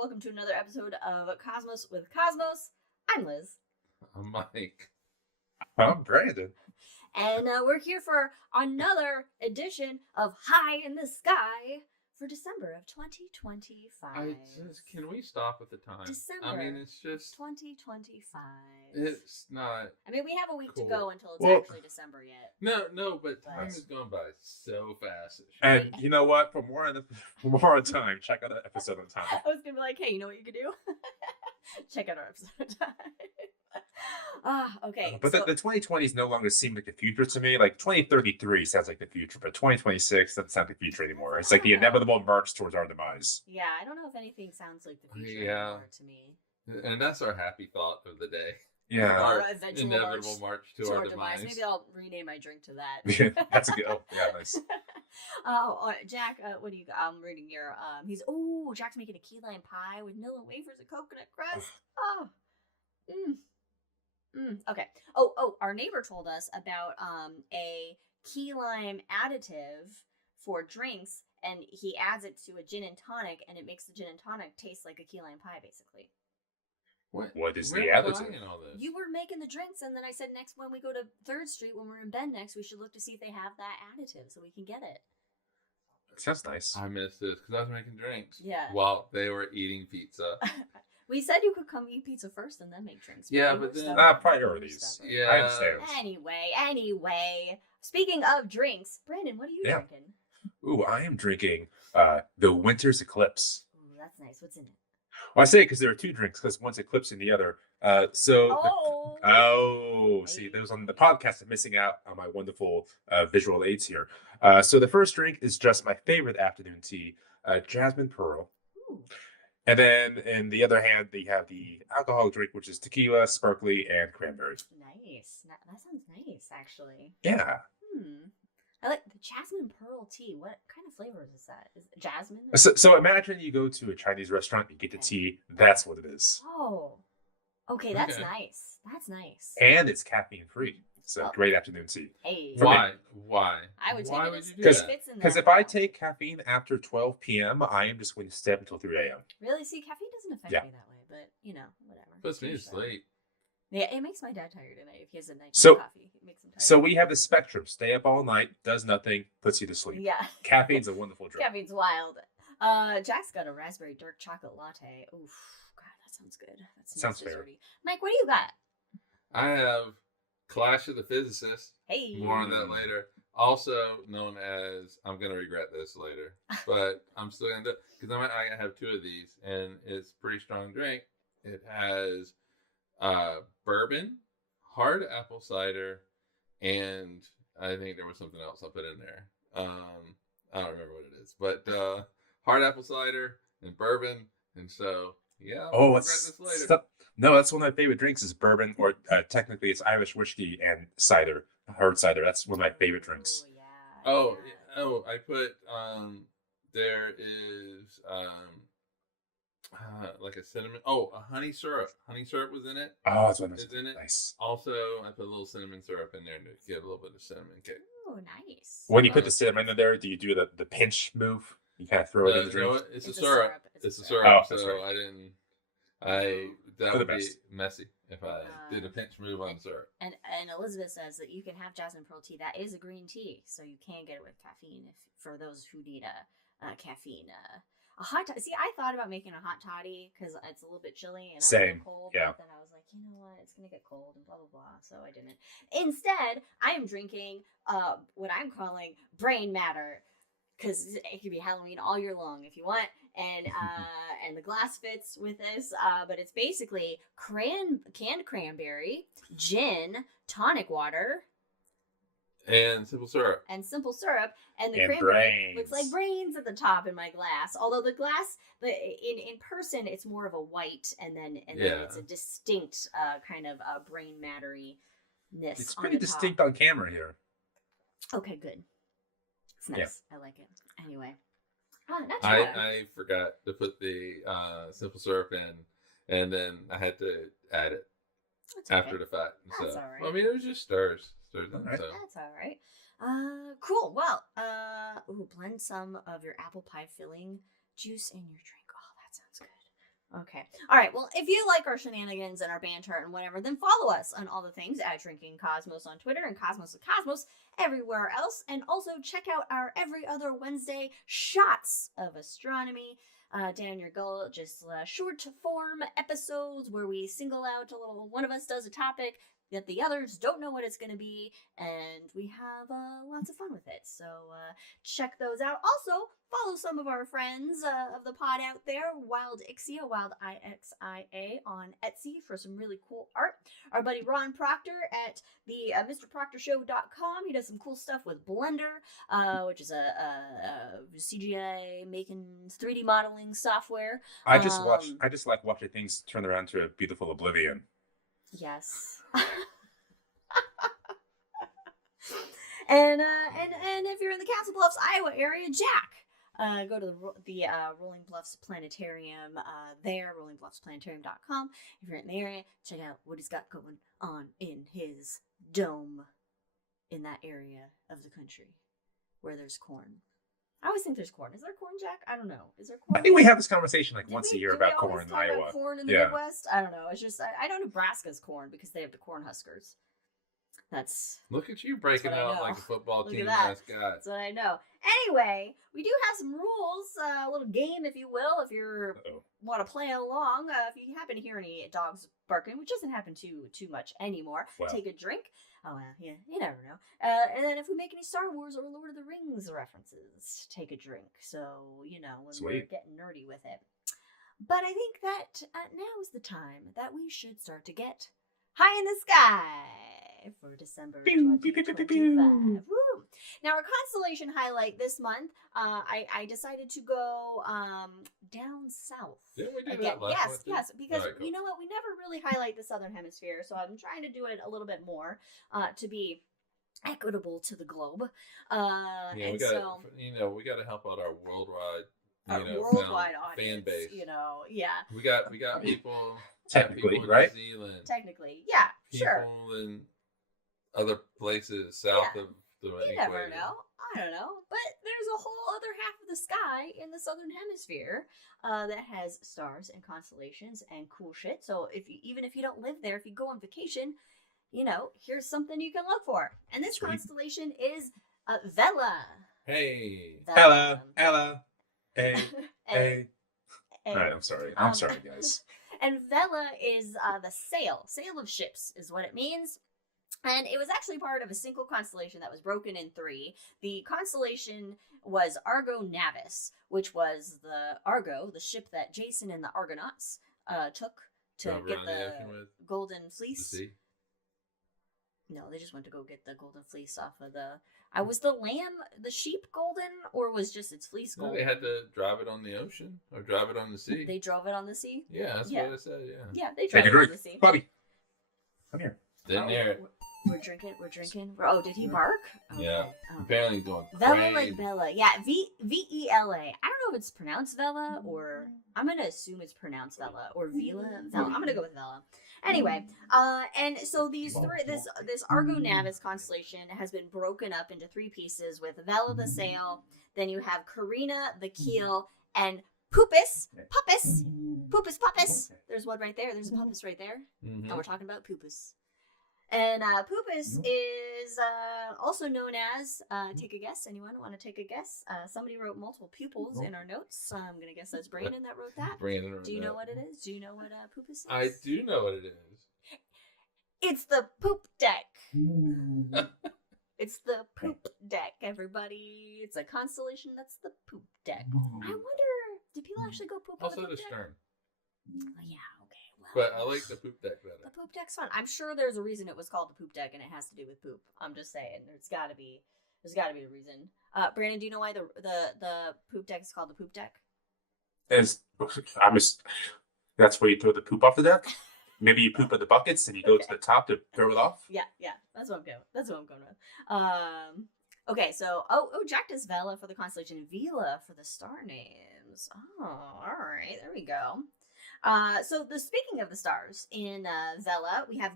welcome to another episode of Cosmos with Cosmos. I'm Liz. I'm Mike. I'm Brandon. And we're here for another edition of High in the Sky for December of 2025. Can we stop with the time? December. I mean, it's just 2025. It's not. I mean, we have a week to cool. go until it's Well, actually December yet. No, but time has gone by so fast. And you know what? For more on time, check out the episode on time. I was gonna be like, hey, you know what you could do? Check out our episode. Okay. But the 2020s no longer seem like the future to me. Like 2033 sounds like the future, but 2026 doesn't sound like the future anymore. It's like the inevitable march towards our demise. Yeah, I don't know if anything sounds like the future Yeah. anymore to me. And that's our happy thought of the day. Yeah. Our Eventual inevitable march to our demise. Maybe I'll rename my drink to that. That's a good. Oh, yeah, nice. Jack, what do you got? I'm reading your. Jack's making a key lime pie with Nilla wafers and coconut crust. Okay. Our neighbor told us about a key lime additive for drinks, and he adds it to a gin and tonic, and it makes the gin and tonic taste like a key lime pie, basically. What is Where the was I additive? in all this? You were making the drinks, and then I said next when we go to 3rd Street, when we're in Bend next, we should look to see if they have that additive so we can get it. Sounds nice. I missed this because I was making drinks. Yeah. While they were eating pizza. We said you could come eat pizza first and then make drinks. Yeah, you but were then- stubborn. Priorities. You were stubborn. Yeah. I understand. Anyway. Speaking of drinks, Brandon, what are you drinking? Ooh, I am drinking the Winter's Eclipse. Ooh, that's nice. What's in it? Well, I say because there are two drinks, because one's eclipsing the other. See, those on the podcast are missing out on my wonderful visual aids here. So the first drink is just my favorite afternoon tea, Jasmine Pearl. Ooh. And then in the other hand, they have the alcoholic drink, which is tequila, sparkly, and cranberry. Nice. That sounds nice, actually. Yeah. I like the Jasmine Pearl tea. What kind of flavor is that? Is it jasmine? So imagine you go to a Chinese restaurant, you get the tea. That's what it is. Oh. Okay, that's Okay. nice. That's nice. And it's caffeine free. So Oh. great afternoon tea. Hey. For me. Why? I would take Why it would as you do it that? fits in Because that if I bill. take caffeine after 12 p.m., I am just going to stay up until 3 a.m. Really? See, caffeine doesn't affect Yeah. me that way, but, whatever. Puts me to Change that. sleep. Yeah, it makes my dad tired at night if he has a night So- coffee. It makes him tired. So we have the spectrum. Stay up all night, does nothing, puts you to sleep. Yeah. Caffeine's a wonderful drink. Caffeine's wild. Jack's got a raspberry dark chocolate latte. Oof. God, that sounds good. That Sounds fair. desserty. Mike, what do you got? I have Clash of the Physicists. Hey. More on that later. Also known as, I'm going to regret this later, but I'm still going to do it because I have two of these, and it's a pretty strong drink. It has bourbon, hard apple cider, and I think there was something else I put in there. I don't remember what it is, but hard apple cider and bourbon, and so yeah. I'll regret this later. No, that's one of my favorite drinks is bourbon, or technically it's Irish whiskey and cider, hard cider. That's one of my favorite drinks. Oh, yeah. I put there is like a cinnamon. Oh, a honey syrup. Honey syrup was in it. Oh, that's one of Is in it. nice. Also, I put a little cinnamon syrup in there to give a little bit of cinnamon kick. Oh, nice. When you put the cinnamon in there, do you do the pinch move? You kind of throw it in the You drink? know what? It's a syrup. It's a syrup. Oh, so that's right. I didn't. That For the would be best. messy if I did a pinch move on syrup. And Elizabeth says that you can have jasmine pearl tea. That is a green tea, so you can get it with caffeine for those who need a caffeine. A hot toddy. See, I thought about making a hot toddy because it's a little bit chilly and I was a Same, little cold. yeah. But then I was like, you know what? It's gonna get cold and blah blah blah. So I didn't. Instead, I am drinking what I'm calling brain matter. Because it could be Halloween all year long if you want, and the glass fits with this. But it's basically canned cranberry, gin, tonic water, And simple syrup. and simple syrup, and the And cranberry brains. looks like brains at the top in my glass. Although the glass, in person, it's more of a white, and then it's a distinct kind of brain mattery-ness. It's on pretty the top. distinct on camera here. Okay, good. It's nice. Yeah. I like it. Anyway. Not too bad. I forgot to put the simple syrup in, and then I had to add it That's okay. after the fact. That's So all right. well, I mean, it was just stirs in. Alright. So That's all right. Cool. Well, blend some of your apple pie filling juice in your drink. Oh, that sounds good. Okay. All right. Well, if you like our shenanigans and our banter and whatever, then follow us on all the things at Drinking Cosmos on Twitter and Cosmos of Cosmos everywhere else. And also check out our every other Wednesday shots of astronomy down your gullet, just short form episodes where we single out a little, one of us does a topic that the others don't know what it's going to be, and we have lots of fun with it. So check those out. Also, follow some of our friends of the pod out there, Wildixia, Wildixia on Etsy for some really cool art. Our buddy Ron Proctor at the MrProctorShow.com. He does some cool stuff with Blender, which is a CGI making 3D modeling software. I just like watching things turn around to a beautiful oblivion. Yes. and if you're in the Council Bluffs, Iowa area, Jack, go to the Rolling Bluffs Planetarium there, rollingbluffsplanetarium.com. If you're in the area, check out what he's got going on in his dome in that area of the country where there's corn. I always think there's corn. Is there corn, Jack? I don't know. Is there corn? I think we have this conversation like once a year Do about we always corn in talk about Iowa. Corn in the Midwest? I don't know. It's just I know Nebraska's corn because they have the corn huskers. That's Look at you breaking what I out know. like a football Look team at that. mascot. That's what I know. Anyway, we do have some rules, a little game, if you will, if you want to play along. If you happen to hear any dogs barking, which doesn't happen too much anymore, Well. take a drink. Oh, well, yeah, you never know. And then if we make any Star Wars or Lord of the Rings references, take a drink. So, you know, when we're getting nerdy with it. But I think that now is the time that we should start to get high in the sky for December 2025. Woo! Now, our constellation highlight this month, I decided to go down south. Didn't we do Again. that last month? Yes, because Alright, cool. you know what? We never really highlight the southern hemisphere, so I'm trying to do it a little bit more to be equitable to the globe. Yeah, we got we got to help out our worldwide, worldwide fan audience, base. Yeah. We got people Technically, people in right? New Zealand, Technically, yeah, people sure. in other places south of the You equator. never know. I don't know. But there's a whole other half of the sky in the southern hemisphere that has stars and constellations and cool shit. So even if you don't live there, if you go on vacation, here's something you can look for. And this constellation is Vela. Hey. Ella. Hey. Hey. All right, I'm sorry. I'm sorry, guys. And Vela is the sail of ships is what it means. And it was actually part of a single constellation that was broken in 3. The constellation was Argo Navis, which was the ship that Jason and the Argonauts took to Drove get around the ocean with Golden the Fleece. sea. No, they just went to go get the Golden Fleece off of the... was the sheep golden, or was just its fleece No, golden? they had to drive it on the ocean or drive it on the sea. They drove it on the sea? Yeah, that's what I said, yeah. Yeah, they drove Take a it on drink. the sea. Bobby, come here. Didn't hear it. We're drinking. Oh, did he bark? Okay. Yeah. Oh. Apparently he's going Vela crazy. like Bella. Yeah, Vela. I don't know if it's pronounced Vela or I'm gonna assume it's pronounced Vela or Vela. I'm gonna go with Vela. Anyway, and so this Argo Navis constellation has been broken up into 3 pieces with Vela the sail, then you have Carina the keel, and Puppis. There's one right there. There's a Puppis right there. Mhm. And we're talking about Puppis. And Puppis is also known as, take a guess. Anyone want to take a guess? Somebody wrote multiple pupils in our notes. I'm going to guess that's Brandon that wrote that. Brandon wrote Do you that. know what it is? Do you know what Puppis is? I do know what it is. It's the poop deck. It's the poop deck, everybody. It's a constellation that's the poop deck. I wonder, do people actually go poop on Also the the poop deck? stern. Oh, yeah, okay. Well, But I like the poop deck better. the poop deck's fun. I'm sure there's a reason it was called the poop deck, and it has to do with poop. I'm just saying, there's got to be a reason. Brandon, do you know why the poop deck is called the poop deck? That's where you throw the poop off the deck. Maybe you poop in the buckets and you go to the top to throw it off. Yeah, that's what I'm going with. Okay, so Jack does Vela for the constellation, Vela for the star names. Oh, all right, there we go. So speaking of the stars in Vela, we have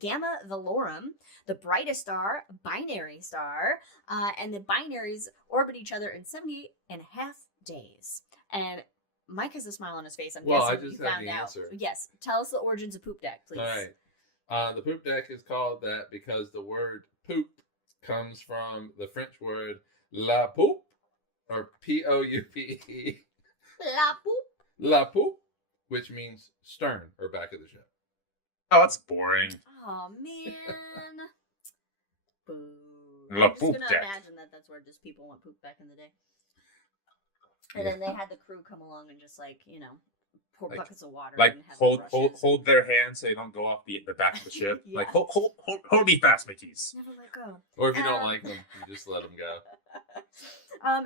Gamma Velorum, the brightest star, binary star, and the binaries orbit each other in 70 and a half days. And Mike has a smile on his face. I'm Well, I guessing just you have found the out. answer. Yes, tell us the origins of poop deck, please. All right. The poop deck is called that because the word poop comes from the French word la poupe, or P-O-U-P-E. La poop. La poupe, which means stern or back of the ship. Oh, that's boring. Oh man. Boo. La I'm just poop gonna deck. imagine that that's where just people went poop back in the day. And then they had the crew come along and just like, pour Like- buckets of water Like and have them brushes. hold their hands so they don't go off the back of the ship. Yeah. Like hold me fast, Mickeys. Never let go. Or if you don't like them, you just let them go.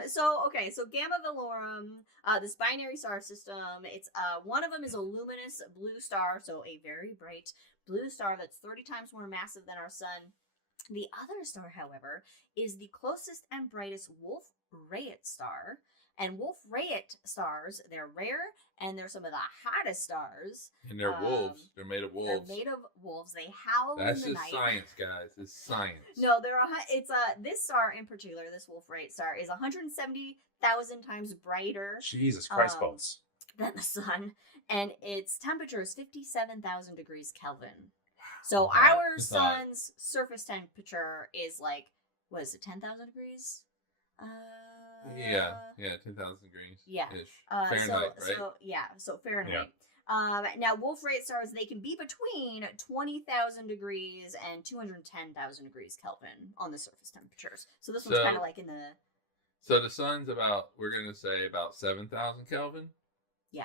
So Gamma Velorum, this binary star system, it's one of them is a luminous blue star, so a very bright blue star that's 30 times more massive than our sun. The other star, however, is the closest and brightest Wolf-Rayet star. And Wolf-Rayet stars, they're rare, and they're some of the hottest stars. And they're wolves. They're made of wolves. They're made of wolves. They howl That's in the just night. science, guys. It's science. No, it's this star in particular, this Wolf-Rayet star, is 170,000 times brighter Jesus Christ, balls. than the sun, and its temperature is 57,000 degrees Kelvin. So Hot. our It's hot. sun's surface temperature is like, what is it, 10,000 degrees? Yeah, 10,000 degrees. Yeah. Ish. Fahrenheit, right? So Fahrenheit. Now, Wolf-Rayet stars, they can be between 20,000 degrees and 210,000 degrees Kelvin on the surface temperatures. So this one's So- kind of like in the... So the sun's we're going to say about 7,000 Kelvin? Yeah.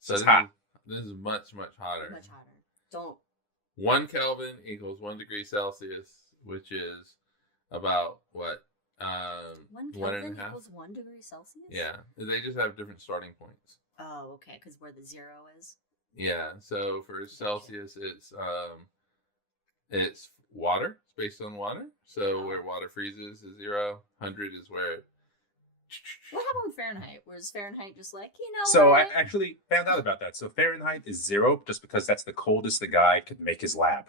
So It's hot. This is much, much hotter. Much hotter. Don't... 1 Kelvin equals 1 degree Celsius, which is about what? 1 1 Kelvin and a half? equals 1 degree Celsius? Yeah. They just have different starting points. Oh, okay, because where the zero is. Yeah. So for Celsius, it's water. It's based on water. So where water freezes is 0. 100 is where it... What happened with Fahrenheit? Was Fahrenheit just like, So I what? actually found out about that. So Fahrenheit is 0 just because that's the coldest the guy could make his lab.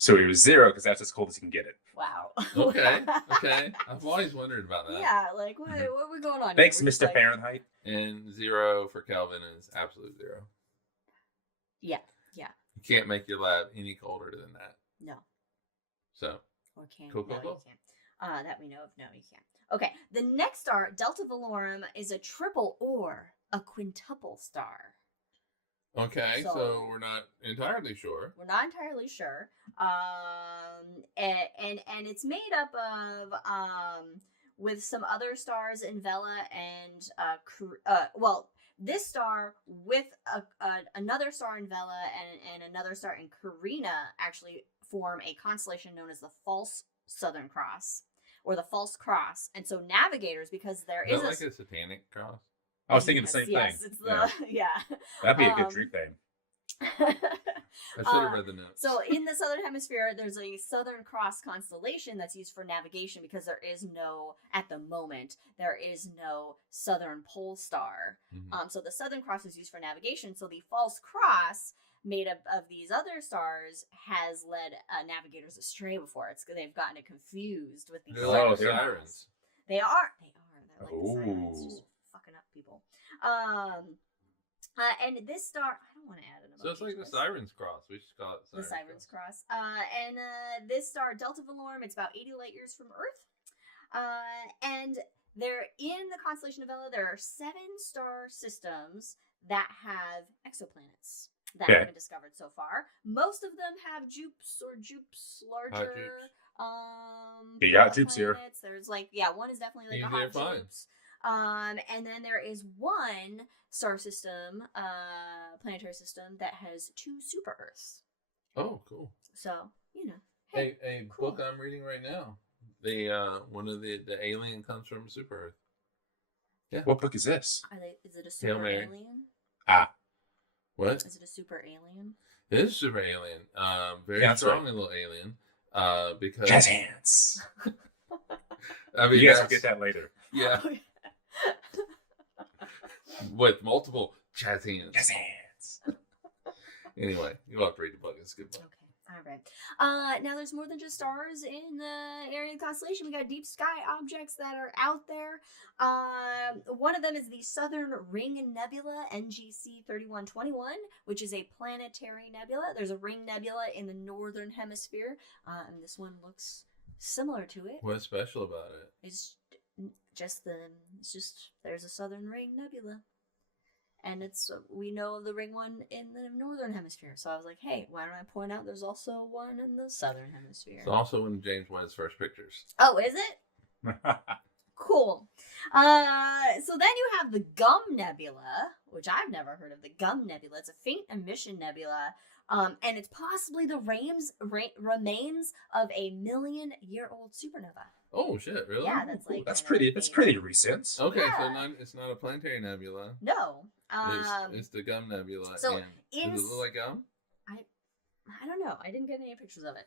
So it was 0 because that's as cold as he can get it. Wow. Okay. I've always wondered about that. Yeah, like, what are we going on Thanks, here? We're just Mr. like- Fahrenheit. And 0 for Kelvin is absolute 0. Yeah. You can't make your lab any colder than that. No. So, Or can Cool, no, cool, cool. you can't. That we know of. No, you can't. Okay, the next star, Delta Velorum, is a triple or a quintuple star. okay, So- so we're not entirely sure. We're not entirely sure. And it's made up of with some other stars in Vela and this star with another star in Vela and another star in Carina actually form a constellation known as the False Southern Cross or the False Cross. And so navigators, because there Is is that like a satanic cross? I was thinking the same yes, thing. it's the yeah. That'd be a good Greek name. I should have read the notes. So in the southern hemisphere, there's a Southern Cross constellation that's used for navigation because at the moment, there is no southern pole star. Mhm. So the Southern Cross is used for navigation. So the False Cross, made up of these other stars, has led navigators astray before. They've gotten it confused with the They're Oh, like the they're- sirens. They are. They're like the sirens, Ooh. just fucking up people. And this star, I don't want to add an emoji. So it's like to the this. Sirens Cross. We should call it The Sirens Sirens Cross. And this star, Delta Velorum, it's about 80 light years from Earth. And they're in the constellation of Vela. There are 7 star systems that have exoplanets that Okay. have been discovered so far. Most of them have Jupes larger. Jupes. You got Jupes here. planets. There's one is definitely like a They're hot fine. Jupes. And then there is one star system, planetary system, that has 2 super Earths. Oh, cool. So, hey, A cool. book I'm reading right now. One of the alien comes from Super Earth. What book is this? is it a Hail super Mary. alien? What? Is it a super alien? It is super alien. Very Yeah, that's strong right. little alien. Because Jazz hands. I mean, You guys will that's- get that later. Yeah, with multiple jazz hands. Jazz hands. Anyway, you'll have to read the book. It's a good book. All right. Now there's more than just stars in the area of the constellation. We got deep sky objects that are out there. One of them is the Southern Ring Nebula, NGC 3121, which is a planetary nebula. There's a ring nebula in the northern hemisphere, and this one looks similar to it. What's special about it? It's just there's a Southern Ring Nebula. And we know the ring one in the northern hemisphere. So I was like, hey, why don't I point out there's also one in the southern hemisphere? It's also one of James Webb's first pictures. Oh, is it? Cool. So then you have the Gum Nebula, which I've never heard of. The Gum Nebula. It's a faint emission nebula. And it's possibly the remains of a 1,000,000-year-old supernova. Oh shit! Really? Yeah, that's like That's pretty recent. Okay, Yeah. So it's not a planetary nebula. No. It's the Gum Nebula. So does it look like gum? I don't know. I didn't get any pictures of it.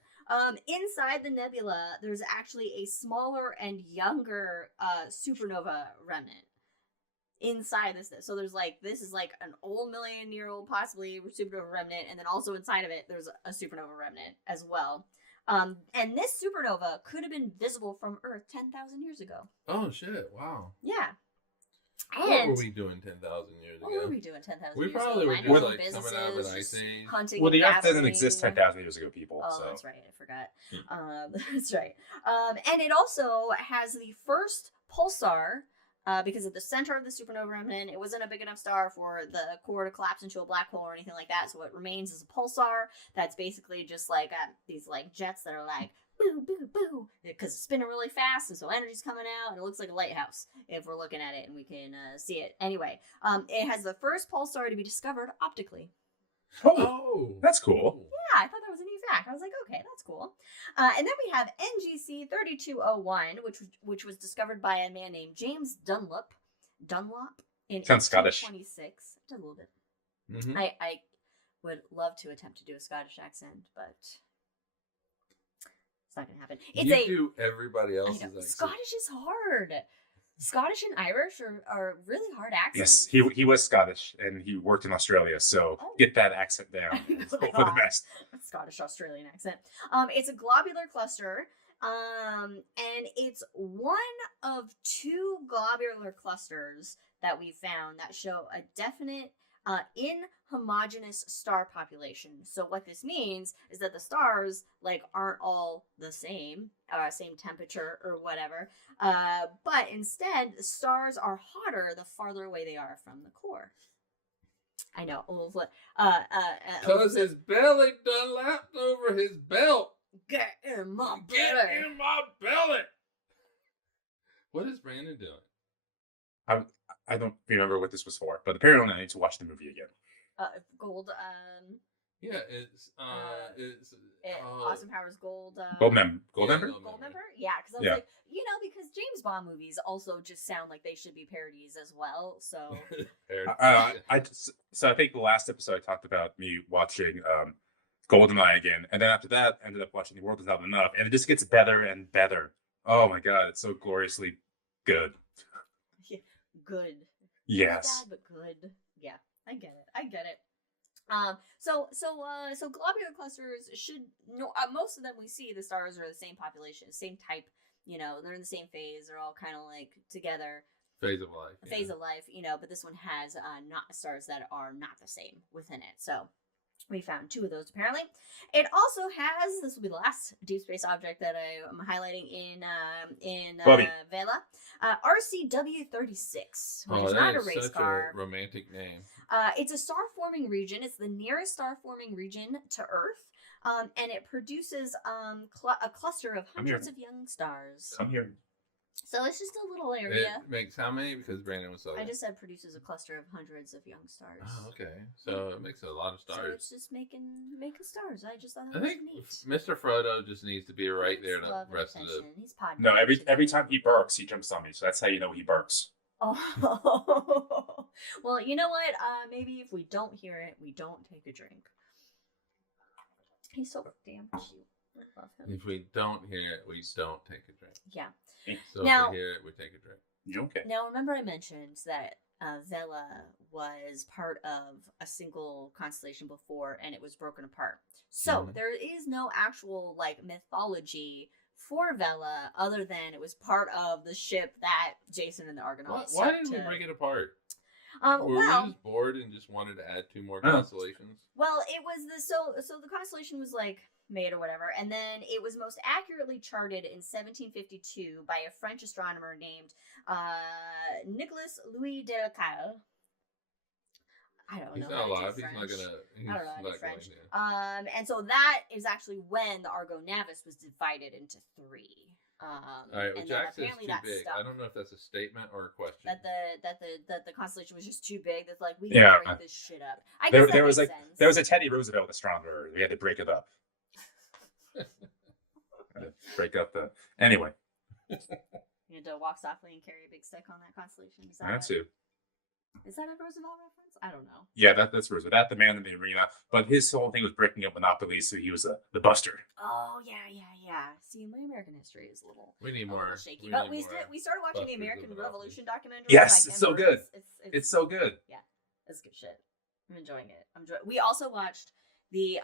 Inside the nebula, there's actually a smaller and younger supernova remnant inside this. So there's this is like an old 1,000,000-year-old possibly supernova remnant, and then also inside of it there's a supernova remnant as well. And this supernova could have been visible from Earth 10,000 years ago. Oh shit! Wow. Yeah. What And were we doing 10,000 years ago? what were we doing 10,000 We years ago? probably were Minding just our like coming out of an businesses, ice age. hunting Well, the and Earth doesn't gathering. exist 10,000 years ago, people. Oh, so. that's right. I forgot. That's right. And it also has the first pulsar because at the center of the supernova remnant, it wasn't a big enough star for the core to collapse into a black hole or anything like that. So what remains is a pulsar that's basically just like these like jets that are like boo, boo, boo, because it's spinning really fast, and so energy's coming out, and it looks like a lighthouse if we're looking at it and we can see it. Anyway, it has the first pulsar to be discovered optically. Oh, that's cool. Yeah, I thought that was a neat fact. I was like, okay, that's cool. And then we have NGC 3201, which was discovered by a man named James Dunlop in Sounds Scottish. 1826. A little bit. Mm-hmm. I would love to attempt to do a Scottish accent, but it's not gonna happen. Do everybody I else's know, accent. Scottish is hard. Scottish and Irish are really hard accents. Yes, he was Scottish and he worked in Australia, so Oh. get that accent down. Hope for the God. best. Scottish Australian accent. It's a globular cluster, and it's one of two globular clusters that we found that show a definite inhomogeneous star population. So what this means is that the stars aren't all the same temperature or whatever, but instead the stars are hotter the farther away they are from the core. I know. Because his belly done lapped over his belt. Get in my Get belly. in my belly. What is Brandon doing? I don't remember what this was for, but apparently I need to watch the movie again. Gold. Yeah, it's Austin Powers Gold. Gold member. Gold member? Yeah, because I was Yeah. like, because James Bond movies also just sound like they should be parodies as well. So So I think the last episode I talked about me watching GoldenEye again, and then after that I ended up watching The World Is Not Enough, and it just gets better and better. Oh my god, it's so gloriously good. good. Yes. Bad, but good. Yeah, I get it. So globular clusters should most of them we see the stars are the same population, same type. They're in the same phase. They're all kind of together. Phase of life. Phase of life, but this one has not stars that are not the same within it. So we found two of those apparently. It also has, this will be the last deep space object that I am highlighting in Vela, RCW-36, which is not a race such car. A romantic name. It's a star-forming region. It's the nearest star-forming region to Earth, and it produces a cluster of hundreds of young stars. Come here. So it's just a little area. It makes how many? Because Brandon was so. I just said produces a cluster of hundreds of young stars. Oh, okay. So it makes a lot of So stars. it's just making stars. I just thought that I was think neat. Mr. Frodo just needs to be right there to Love the rest of attention. the. He's pod No, managing. every time he barks, he jumps on me, so that's how you know he barks. Oh, well, you know what? Maybe if we don't hear it, we don't take a drink. He's so damn cute. I off him. If we don't hear it, we don't take a drink. Yeah. So Now- if we hear it, we take a drink. Okay. Now, remember I mentioned that Vela was part of a single constellation before, and it was broken apart. So Mhm. there is no actual like mythology for Vela, other than it was part of the ship that Jason and the Argonauts. Why took did we to- break it apart? Were well, we just bored and just wanted to add 2 more Oh. constellations? Well, it was so the constellation was like made or whatever, and then it was most accurately charted in 1752 by a French astronomer named Nicolas Louis Delcaille. I don't He's know. not how to do alive. He's not French. gonna. He's I don't know how to do not French. going to. And so that is actually when the Argo Navis was divided into 3. All right. Well, and then Jack says apparently too that big. stuck. I don't know if that's a statement or a question. That the constellation was just too big. That's like we Yeah. can break this shit up. I There- guess there that was makes like- sense. There was a Teddy Roosevelt astronomer. We had to break it up. Break up the. Anyway, You had to walk softly and carry a big stick on that constellation. Is that that's it? who. Is that a Roosevelt reference? I don't know. Yeah, that's Roosevelt. That the man in the arena. But his whole thing was breaking up monopolies, so he was the buster. Oh yeah. See, my American history is a little, We need a more. little shaky. We But need we more. we started watching the busters of American monopoly. Revolution documentary. Yes, by it's Ken so good. Burns. It's so good. It's good shit. I'm enjoying it. We also watched the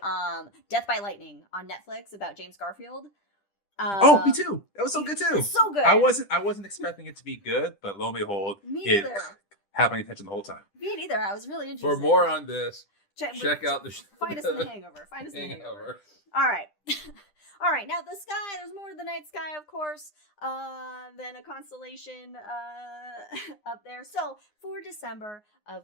Death by Lightning on Netflix about James Garfield. Oh, me too. That was so good too. It's so good. I wasn't expecting it to be good, but lo and behold, Me it neither. had my attention the whole time. Me neither. I was really interested. For more on this, check out the. Find us in the Hangover. Find us in the Hangover. Hangover. All right. All right. Now, the sky, there's more to the night sky, of course, than a constellation up there. So, for December of.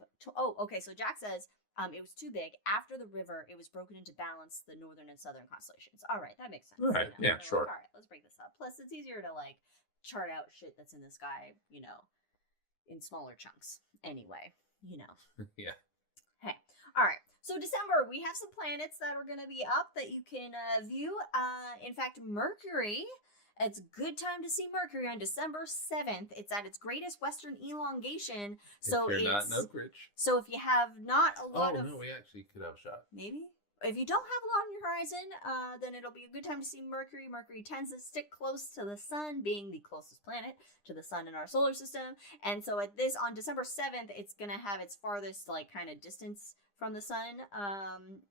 Okay. So, Jack says it was too big. After the river, it was broken into balance the northern and southern constellations. All right. That makes sense. All right, yeah, They're sure. Like, all right. Let's break this up. Plus, it's easier to, like, chart out shit that's in the sky, in smaller chunks. Anyway, Yeah. Hey. All right. So December, we have some planets that are going to be up that you can view. In fact, Mercury. It's a good time to see Mercury on December 7th. It's at its greatest western elongation. So if you're not it's in Oak Ridge. so if you have not a lot Oh of no, we actually could have a shot. maybe if you don't have a lot on your horizon, then it'll be a good time to see Mercury. Mercury tends to stick close to the sun, being the closest planet to the sun in our solar system. And so on December 7th, it's gonna have its farthest kind of distance from the sun,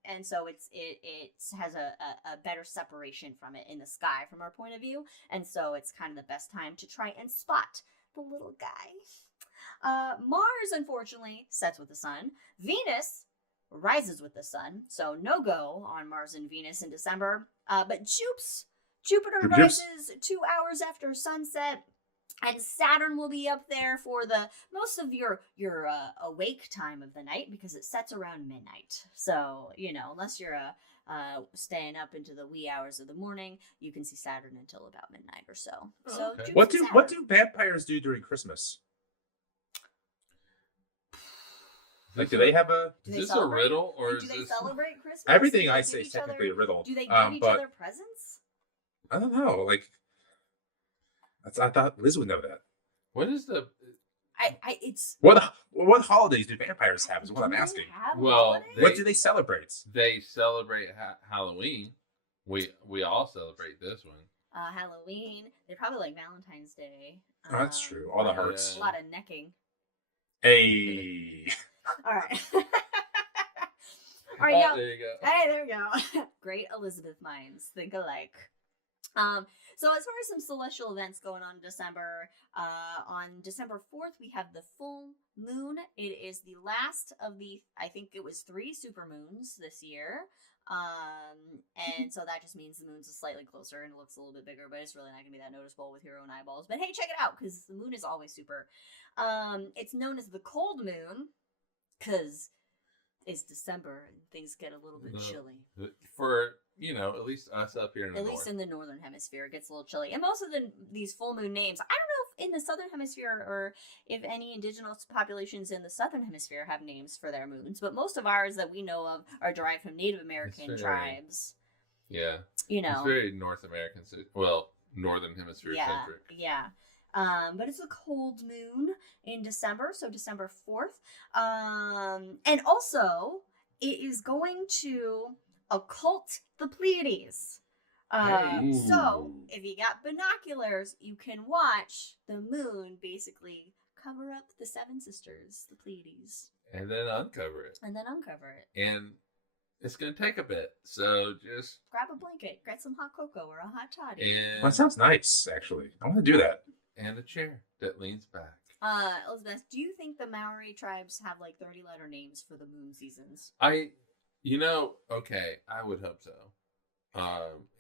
and so it has a better separation from it in the sky from our point of view, and so it's kind of the best time to try and spot the little guy. Mars, unfortunately, sets with the sun. Venus rises with the sun, so no go on Mars and Venus in December. But Jupiter Jups. rises 2 hours after sunset. And Saturn will be up there for the most of your awake time of the night because it sets around midnight. So, unless you're staying up into the wee hours of the morning, you can see Saturn until about midnight or so. Oh, So, okay. Jupiter What Saturn. do vampires do during Christmas? Like, do they have a Do Is they this a celebrate? riddle or Do is they this? celebrate Christmas? everything Do I they say give is each other- technically a riddle? Do they give each but other presents? I don't know. Like, I thought Liz would know that. What is the? It's. What holidays do vampires have? Is what I'm Do they asking. have Well, holidays? What do they celebrate? They celebrate Halloween. We all celebrate this one. Halloween. They probably like Valentine's Day. Oh, that's true. All the Yeah. hearts. A lot of necking. Hey. All right. All right, now. There you go. Hey, there we go. Great Elizabeth minds think alike. So as far as some celestial events going on in December, on December 4th, we have the full moon. It is the last of I think it was 3 supermoons this year. And so that just means the moon's slightly closer and it looks a little bit bigger, but it's really not gonna be that noticeable with your own eyeballs. But hey, check it out, because the moon is always super. It's known as the cold moon, because it's December and things get a little bit No. chilly. For at least us up here in the At north. least in the northern hemisphere, it gets a little chilly. And most of these full moon names, I don't know if in the southern hemisphere or if any indigenous populations in the southern hemisphere have names for their moons, but most of ours that we know of are derived from Native American very- tribes. Yeah. You know, It's very North American. Northern hemisphere centric. yeah. But it's a cold moon in December, so December 4th. And also, it is going to occult the Pleiades. So, Ooh. if you got binoculars, you can watch the moon basically cover up the seven sisters, the Pleiades, And then uncover it. and then uncover it. And it's going to take a bit. So just. Grab a blanket, get some hot cocoa or a hot toddy. And, Well, that sounds nice, actually. I want to do that. and a chair that leans back. Elizabeth, do you think the Maori tribes have like 30-letter names for the moon seasons? Okay, I would hope so.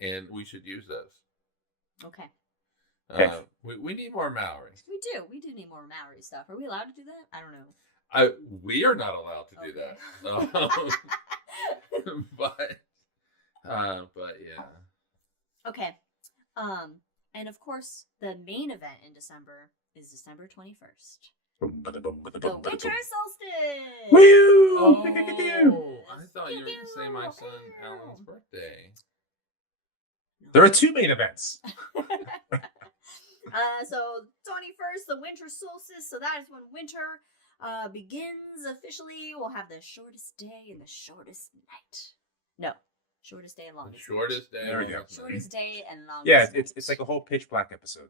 And we should use those. Okay. We need more Maori. We do. We do need more Maori stuff. Are we allowed to do that? I don't know. We are not allowed to do Okay. that. But yeah. Okay. And of course, the main event in December is December 21st. The winter solstice! Woo! Oh, Pew-pew-pew-pew. I thought you were going to say my son Alan's birthday. There are two main events. So 21st, the winter solstice. So that is when winter begins officially. We'll have the shortest day and the shortest night. No, shortest day and The longest. shortest day. There we go. Shortest day and longest. Yeah, night. it's like a whole Pitch Black episode.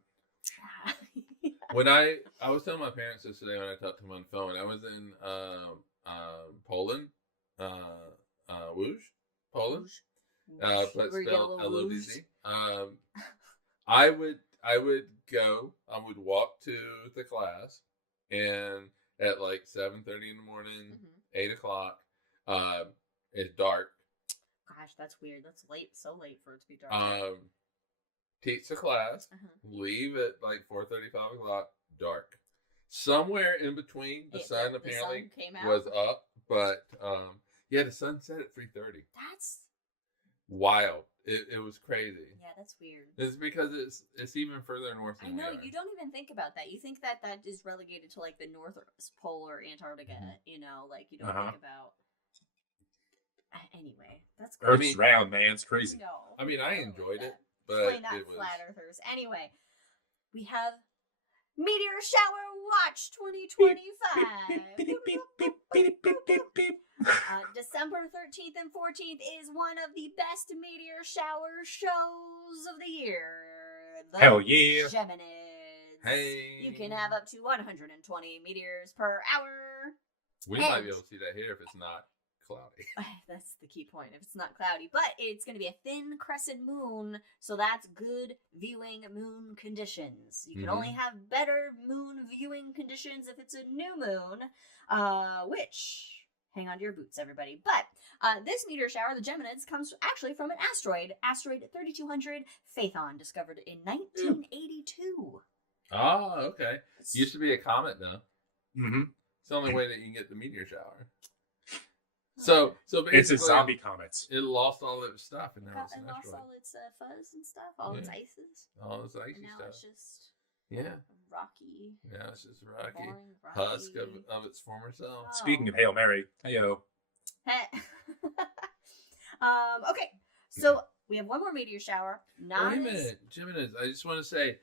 When I was telling my parents this today when I talked to them on the phone, I was in Poland, Łódź, Poland, but Where you get a spelled little L-O-D-Z. I would walk to the class, and at like 7:30 in the morning, 8 o'clock, it's dark. Gosh, that's weird. That's late. So late for it to be dark. Teach the class, leave at like 4:30, 5 o'clock, dark. Somewhere in between, the sun apparently came out. was up, but the sun set at 3:30. That's Wild. It was crazy. Yeah, that's weird. It's because it's even further north I than know, we are. you don't even think about that. You think that is relegated to like the North Pole or Antarctica, you know, like you don't think about. Anyway, that's great. Earth's round, man. It's crazy. No, I mean, I enjoyed it, but explain that, it was. flat earthers. Anyway, we have Meteor Shower Watch 2025. December 13th and 14th is one of the best meteor shower shows of the year. The Hell yeah. Geminids. Hey. You can have up to 120 meteors per hour. We might be able to see that here if it's not cloudy. That's the key point, if it's not cloudy. But it's going to be a thin crescent moon, so that's good viewing moon conditions. You can only have better moon viewing conditions if it's a new moon, which... Hang on to your boots, everybody. But this meteor shower, the Geminids, comes actually from an asteroid 3200 Phaethon, discovered in 1982. Oh, okay. Used to be a comet, though. Mm-hmm. It's the only way that you can get the meteor shower. So basically, It's a zombie comet. It lost all its stuff, and now it's an It lost asteroid. all its fuzz and stuff, all its ices. All this icy And now stuff. it's just rocky. Yeah, it's just rocky. Boring, Husk rocky. of its former self. Oh. Speaking of Hail Mary, heyo. Okay, so we have one more meteor shower. Wait a minute, Gemini. I just want to say,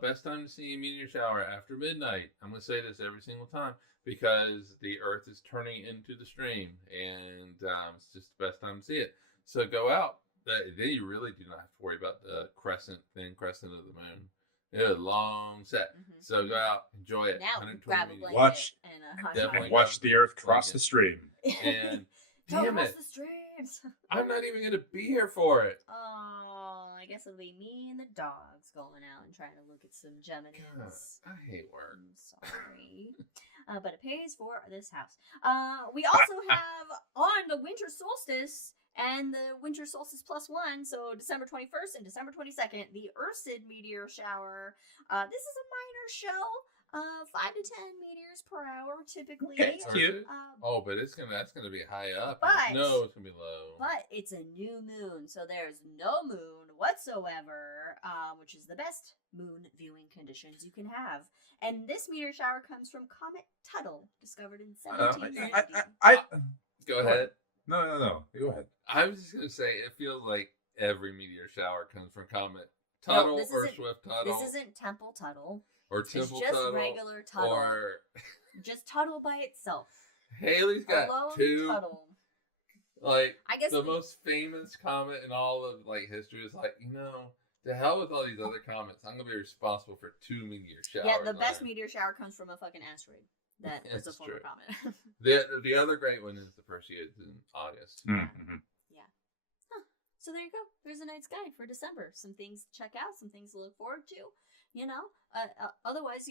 best time to see a meteor shower after midnight. I'm going to say this every single time because the Earth is turning into the stream, and it's just the best time to see it. So go out. Then you really do not have to worry about the thin crescent of the moon. It's a long set. So go out, enjoy it. Now 120 grab a meters. blanket Watch- and a hot Definitely. And watch the Earth cross the stream. And Don't damn cross it, the streams. I'm not even going to be here for it. Oh, I guess it'll be me and the dogs going out and trying to look at some God, Geminis. I hate work. I'm sorry. But it pays for this house. We also have on the winter solstice and the winter solstice +1, so December 21st and December 22nd, the Ursid meteor shower. This is a minor show. 5 to 10 meteors per hour, typically. Okay, it's cute. Oh, but that's gonna be high up. But- No, it's gonna be low. But it's a new moon, so there's no moon whatsoever, which is the best moon viewing conditions you can have. And this meteor shower comes from Comet Tuttle, discovered in 1790. Go ahead. No. Go ahead. I was just gonna say it feels like every meteor shower comes from Comet No, Tuttle this or isn't- Swift Tuttle This isn't Temple Tuttle. or It's Temple just Tuttle regular Tuttle. or Just Tuttle by itself. Haley's got Alone two Tuttle. Like, I guess the most famous comet in all of like history is like, to hell with all these other comets. I'm gonna be responsible for 2 meteor showers. Yeah, the best meteor shower comes from a fucking asteroid. That was a It's former true. comet. The other great one is the Perseids in August. Mm-hmm. Yeah. Huh. So there you go. There's a night sky for December. Some things to check out. Some things to look forward to. Otherwise,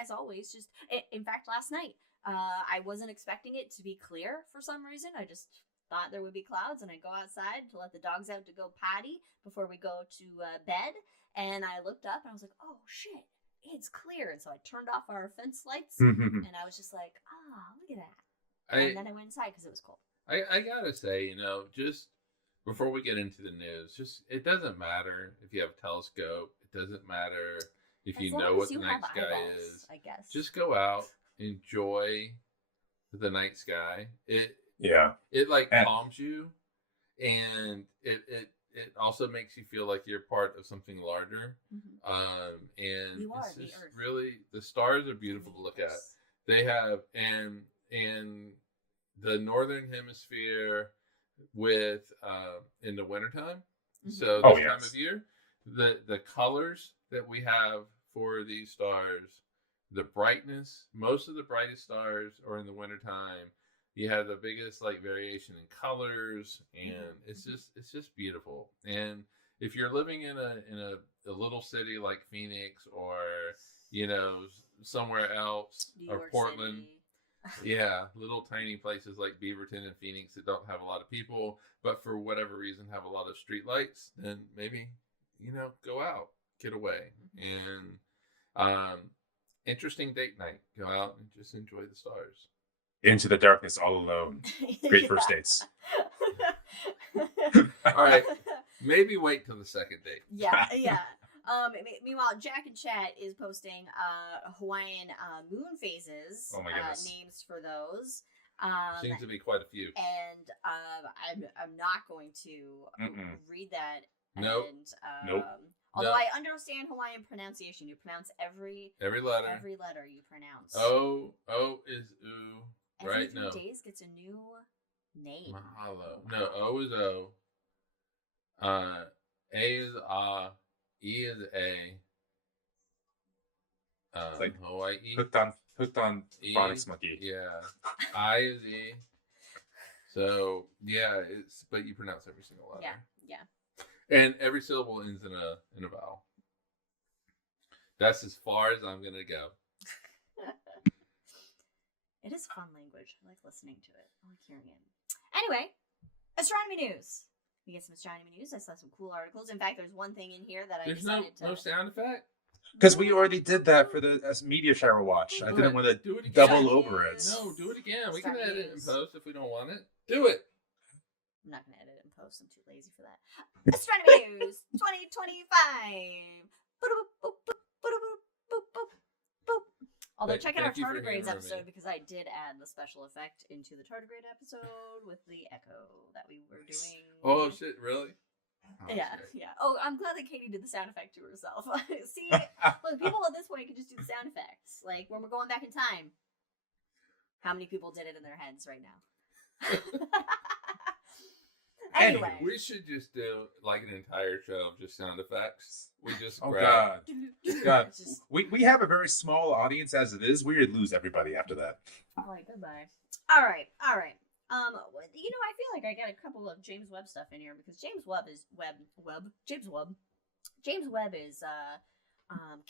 as always, just in fact, last night, I wasn't expecting it to be clear for some reason. I just thought there would be clouds, and I go outside to let the dogs out to go potty before we go to bed. And I looked up and I was like, oh shit, it's clear. And so I turned off our fence lights, and I was just like, look at that. And then I went inside because it was cold. I gotta say, just before we get into the news, it doesn't matter if you have a telescope. It doesn't matter if you know what the night sky is. I guess. Just go out, enjoy the night sky. It calms you, and it also makes you feel like you're part of something larger. And you are it's the just Earth. really, the stars are beautiful to look at. They have and the northern hemisphere with in the wintertime. So this time of year, the colors that we have for these stars, the brightness, most of the brightest stars are in the wintertime. You have the biggest variation in colors, and it's just beautiful. And if you're living in a little city like Phoenix or somewhere else, New or York Portland, City. little tiny places like Beaverton and Phoenix that don't have a lot of people, but for whatever reason have a lot of street lights, then maybe go out, get away, and interesting date night. Go out and just enjoy the stars. Into the darkness, all alone. Great first dates. All right, maybe wait till the second date. Yeah. Meanwhile, Jack in Chat is posting Hawaiian moon phases. Oh my goodness. Names for those. Seems to be quite a few. And I'm not going to read that. Nope. And, although I understand Hawaiian pronunciation, you pronounce every letter. Every letter you pronounce. O is oo. Every Right? 3 No. days gets a new name. Mahalo. No, O is O. A is A. E is A. It's like Hawaii. Hooked on E, phonics monkey. Yeah. I is E. So yeah, but you pronounce every single letter. Yeah. And every syllable ends in a vowel. That's as far as I'm gonna go. It is fun language. I like listening to it. I like hearing it. Anyway, astronomy news. We get some astronomy news. I saw some cool articles. In fact, there's one thing in here that I decided no sound effect. Because we already did that for the media shower watch. I didn't want to double over it. No, do it again. We can Astronomy edit and news. post if we don't want it. Do it. I'm not going to edit and post. I'm too lazy for that. Astronomy news 2025. Although check out our Thank you for tardigrades humor episode me. because I did add the special effect into the tardigrade episode with the echo that we were doing. Oh shit! Really? Oh, Yeah, shit. yeah. Oh, I'm glad that Katie did the sound effect to herself. See, look, people at this point can just do the sound effects. Like when we're going back in time, how many people did it in their heads right now? Anyway, we should just do like an entire show of just sound effects. We just Oh grab. God. It's just- We have a very small audience as it is. We would lose everybody after that. all right, goodbye. All right. I feel like I got a couple of James Webb stuff in here because James Webb is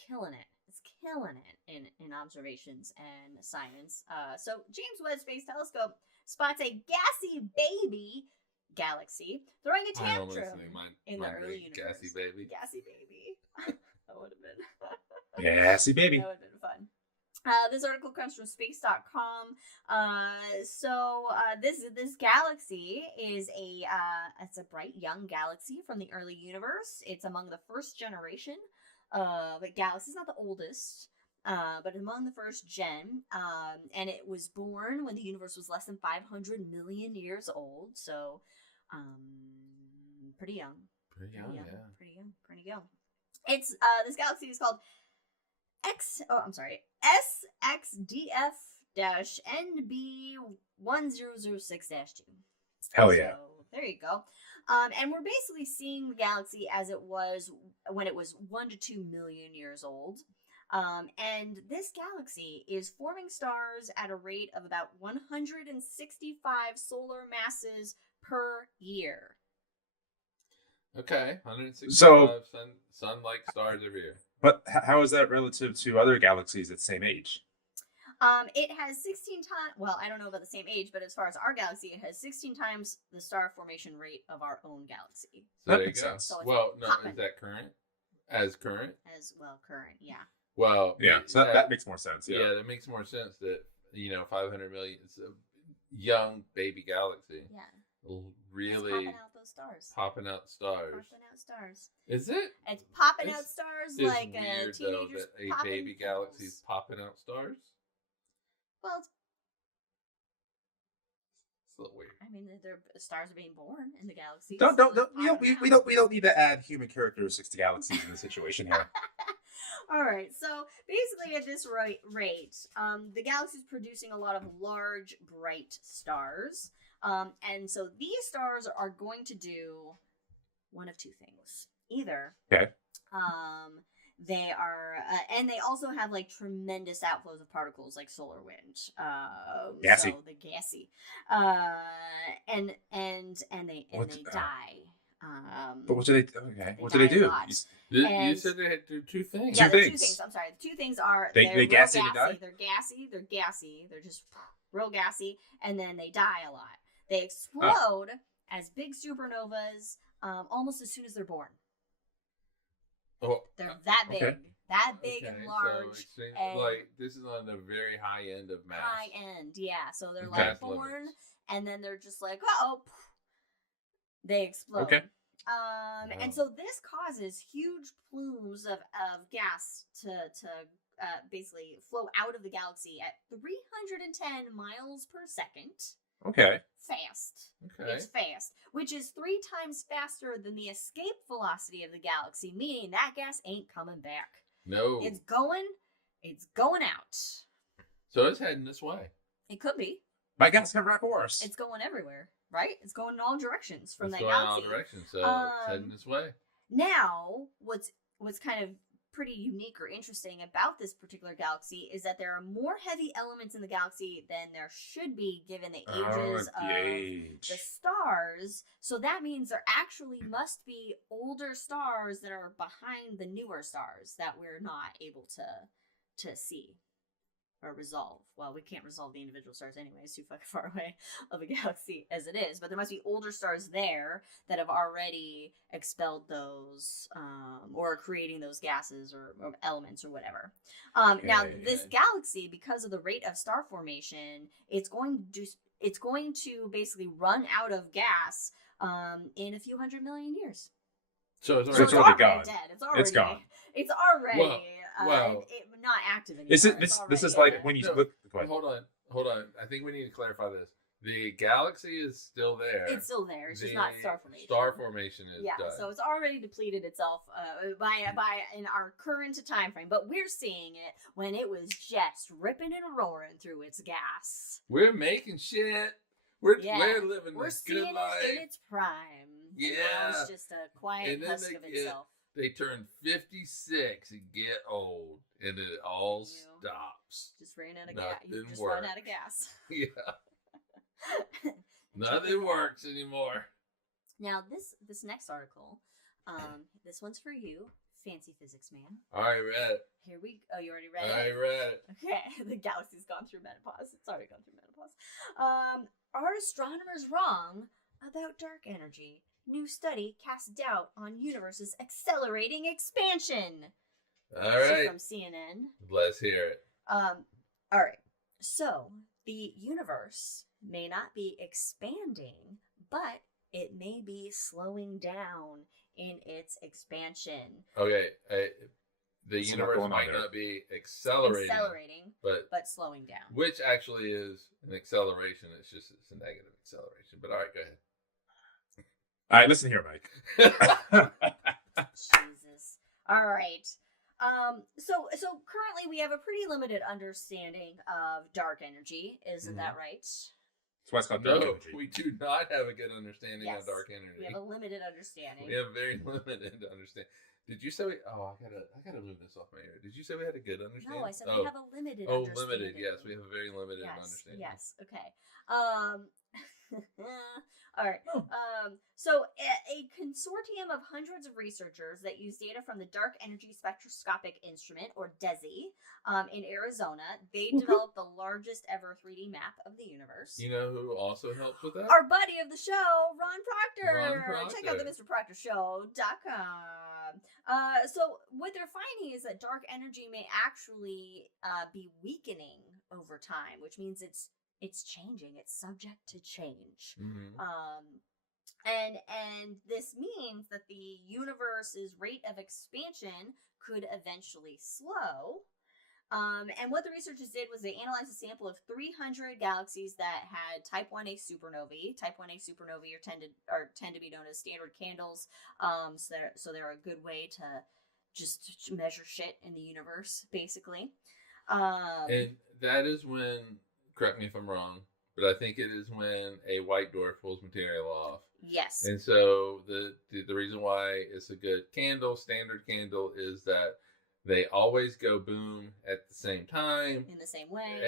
killing it. It's killing it in observations and science. So James Webb Space Telescope spots a gassy baby galaxy throwing a I almost tantrum think in the mine early be universe. Gassy baby. Gassy baby. That would have been. Gassy baby. That would have been fun. This article comes from space.com. This galaxy is it's a bright young galaxy from the early universe. It's among the first generation of galaxies, not the oldest, but among the first gen. And it was born when the universe was less than 500 million years old. So, pretty young. Pretty young, yeah. Pretty young. It's this galaxy is called SXDF-NB1006-2. Hell yeah. So there you go. And we're basically seeing the galaxy as it was when it was 1 to 2 million years old. And this galaxy is forming stars at a rate of about 165 solar masses per year. Okay, 165 So- sun-like stars every year. But how is that relative to other galaxies at the same age? It has 16 times, well, I don't know about the same age, but as far as our galaxy, it has 16 times the star formation rate of our own galaxy. So That there you makes go. sense. So it's Well, no, poppin'. is that current? As current? As well, current, yeah. Well, Yeah, so that makes more sense. yeah, Yeah. that makes more sense that 500 million. It's a young baby galaxy. Yeah. Really It's popping out those stars. popping out stars. Popping out stars. Is it? It's popping It's- out stars It's like weird though teenagers that a popping baby pills. galaxy's popping out stars. Well, It's a little weird. I mean, stars are being born in the galaxy. Don't so don't, they're don't we don't popping we out. don't need to add human characteristics to galaxies in this situation here. All right, so basically at this rate, the galaxy is producing a lot of large, bright stars. And so these stars are going to do one of two things. Either, Okay. they are, and they also have like tremendous outflows of particles like solar wind. Gassy. So the gassy. And they die. But what do they? Okay, They what do they die a do? lot. You And- said they had to do two things. Yeah, Two the two things. things. I'm sorry. The two things are They they're gassy real and they gassy. die? They're gassy. They're just real gassy, and then they die a lot. They explode as big supernovas almost as soon as they're born. Oh, They're that big, okay. that big okay, and large, So it seems and like this is on the very high end of mass. high end. Yeah, so they're Okay. like born, and then they're just like, oh, they explode. Okay. And so this causes huge plumes of gas to basically flow out of the galaxy at 310 miles per second. Okay. Fast. Okay. It's fast, which is 3 times faster than the escape velocity of the galaxy, meaning that gas ain't coming back. No. It's going out. So it's heading this way. It could be. My gas can wreck horse. It's going everywhere, right? It's going in all directions from It's that going in all galaxy. directions, so it's heading this way. Now, what's kind of pretty unique or interesting about this particular galaxy is that there are more heavy elements in the galaxy than there should be given the ages the of age. the stars. So that means there actually must be older stars that are behind the newer stars that we're not able to see or resolve. Well, we can't resolve the individual stars anyway. It's too fucking far away of a galaxy as it is. But there must be older stars there that have already expelled those or are creating those gases or elements or whatever. Now, this galaxy, because of the rate of star formation, it's going to basically run out of gas in a few 100 million years. So it's So already, it's already gone. dead. It's already gone. It's already Well, not active anymore. This It's is already like when you No. look. Go ahead. hold on. I think we need to clarify this. The galaxy is still there. It's still there. It's just not star formation. Star formation is Yeah, done. so it's already depleted itself by in our current time frame, but we're seeing it when it was just ripping and roaring through its gas. We're making shit. We're Yeah. living We're this seeing good life. it in its prime. Yeah. Now it's just a quiet And then husk they of get- itself. They turn 56 and get old, and then it all Yeah. stops. Just ran out of gas. You Nothing just run out works. of gas. Yeah. Nothing works anymore. Now this next article, this one's for you, fancy physics man. I already read it. Here we oh, you already read I it? read it. Okay, the galaxy's gone through menopause. It's already gone through menopause. Are astronomers wrong about dark energy? New study casts doubt on universe's accelerating expansion. All So right. from CNN. Let's hear it. All right. So the universe may not be expanding, but it may be slowing down in its expansion. Okay. The So what's universe going on might there? not be accelerating, but slowing down. which actually is an acceleration. It's a negative acceleration. But all right, go ahead. All right, listen here, Mike. Jesus. All right. So currently we have a pretty limited understanding of dark energy. Isn't that right? That's why it's called dark No, energy. we do not have a good understanding Yes, of dark energy. we have a limited understanding. We have very limited understanding. Did you say we? Oh, I gotta move this off my ear. Did you say we had a good understanding? No, I said we have a limited Oh, understanding. limited. Yes, we have a very limited understanding. Yes. Okay. All right. Oh. So a consortium of hundreds of researchers that use data from the Dark Energy Spectroscopic Instrument, or DESI, in Arizona, they developed the largest ever 3D map of the universe. You know who also helps with that? Our buddy of the show, Ron Proctor. Ron Proctor. Check out the MrProctorShow.com. So what they're finding is that dark energy may actually be weakening over time, which means it's changing. It's subject to change. Mm-hmm. And this means that the universe's rate of expansion could eventually slow. And what the researchers did was they analyzed a sample of 300 galaxies that had type 1a supernovae. Type 1a supernovae tend to be known as standard candles. So they're a good way to just measure shit in the universe, basically. And that is when, correct me if I'm wrong, but I think it is when a white dwarf pulls material off. Yes. And so the reason why it's a good candle, standard candle, is that they always go boom at the same time. In the same way.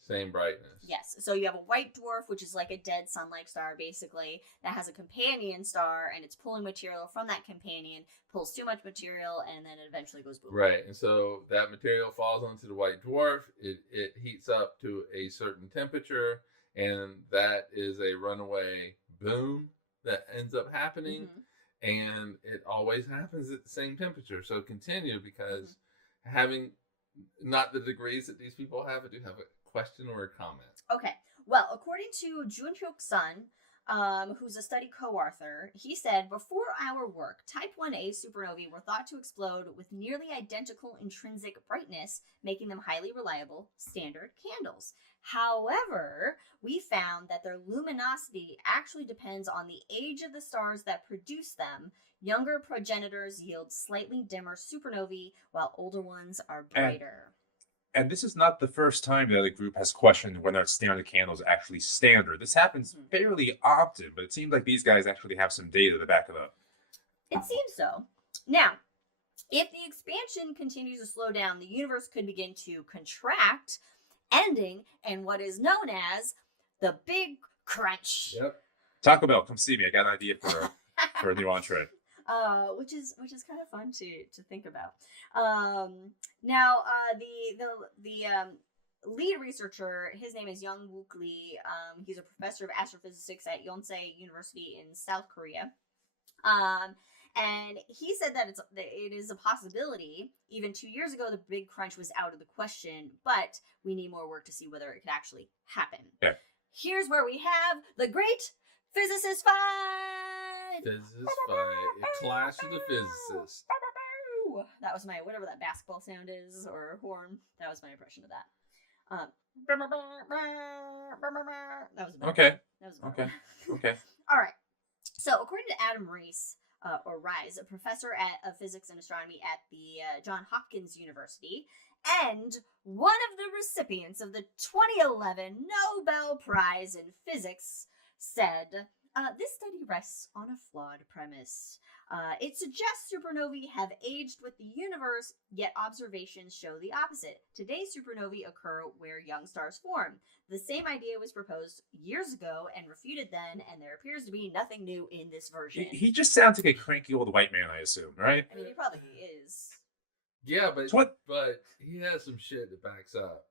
Same brightness. Yes. So you have a white dwarf, which is like a dead sun-like star, basically, that has a companion star, and it's pulling material from that companion, pulls too much material, and then it eventually goes boom. Right. And so that material falls onto the white dwarf. It heats up to a certain temperature, and that is a runaway boom that ends up happening. Mm-hmm. And it always happens at the same temperature. So continue, because having not the degrees that these people have, I do have a question or a comment. Okay. Well, according to Junhyuk Sun, who's a study co-author, he said, before our work, type 1a supernovae were thought to explode with nearly identical intrinsic brightness, making them highly reliable standard candles. However, we found that their luminosity actually depends on the age of the stars that produce them. Younger progenitors yield slightly dimmer supernovae, while older ones are brighter. And this is not the first time that a group has questioned whether standard candles are actually standard. This happens fairly often, but it seems like these guys actually have some data to back it up. It seems so. Now, if the expansion continues to slow down, the universe could begin to contract, ending in what is known as the Big Crunch. Yep. Taco Bell, come see me. I got an idea for a new entree. Which is kind of fun to think about. Now, the lead researcher, his name is Young Wook Lee. He's a professor of astrophysics at Yonsei University in South Korea. And he said that it is a possibility. Even 2 years ago, the Big Crunch was out of the question, but we need more work to see whether it could actually happen. Yeah. Here's where we have the great physicist fight. Physicist fight. A clash of the physicists. That was my, whatever that basketball sound is, or horn. That was my impression of that. That was a Okay. That was a Okay. Okay. All right. So, according to Adam Rees, or Rise, a professor of physics and astronomy at the Johns Hopkins University, and one of the recipients of the 2011 Nobel Prize in Physics, said, this study rests on a flawed premise. It suggests supernovae have aged with the universe, yet observations show the opposite. Today's supernovae occur where young stars form. The same idea was proposed years ago and refuted then, and there appears to be nothing new in this version. He just sounds like a cranky old white man, I assume, right? I mean, he probably is. Yeah, but What? he has some shit that backs up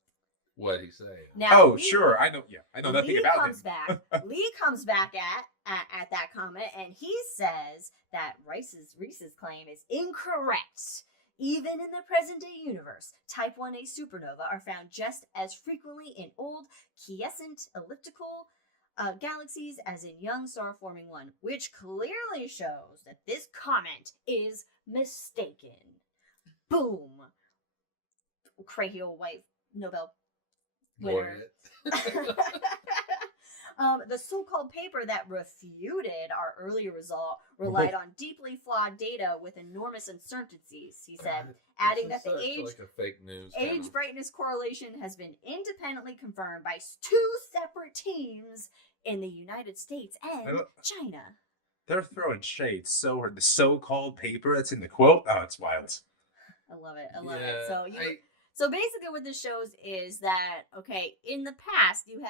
what he's saying. Now, Oh, sure. I know nothing Lee about comes him. back. Lee comes back at that comment, and he says that Reese's claim is incorrect. Even in the present-day universe, type 1a supernova are found just as frequently in old, quiescent, elliptical galaxies as in young star-forming one, which clearly shows that this comment is mistaken. Boom. Cranky old white Nobel winner. The so-called paper that refuted our earlier result relied on deeply flawed data with enormous uncertainties. He said, adding that the like a fake news age brightness correlation has been independently confirmed by 2 separate teams in the United States and China. They're throwing shade. So the so-called paper that's in the quote. Oh, it's wild. I love it. I love it. So basically, what this shows is that in the past you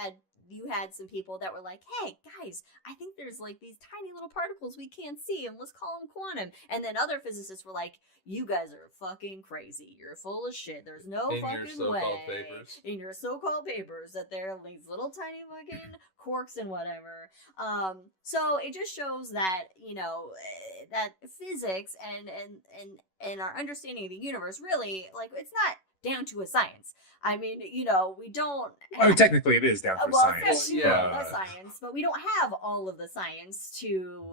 had some people that were like, hey guys, I think there's like these tiny little particles we can't see and let's call them quantum. And then other physicists were like, you guys are fucking crazy, you're full of shit, there's no fucking way in your so-called papers that there are these little tiny fucking quarks and whatever. So it just shows that that physics and our understanding of the universe really, like, it's not down to a science. I mean, we don't. I mean, technically, it is down to science. Science, but we don't have all of the science to.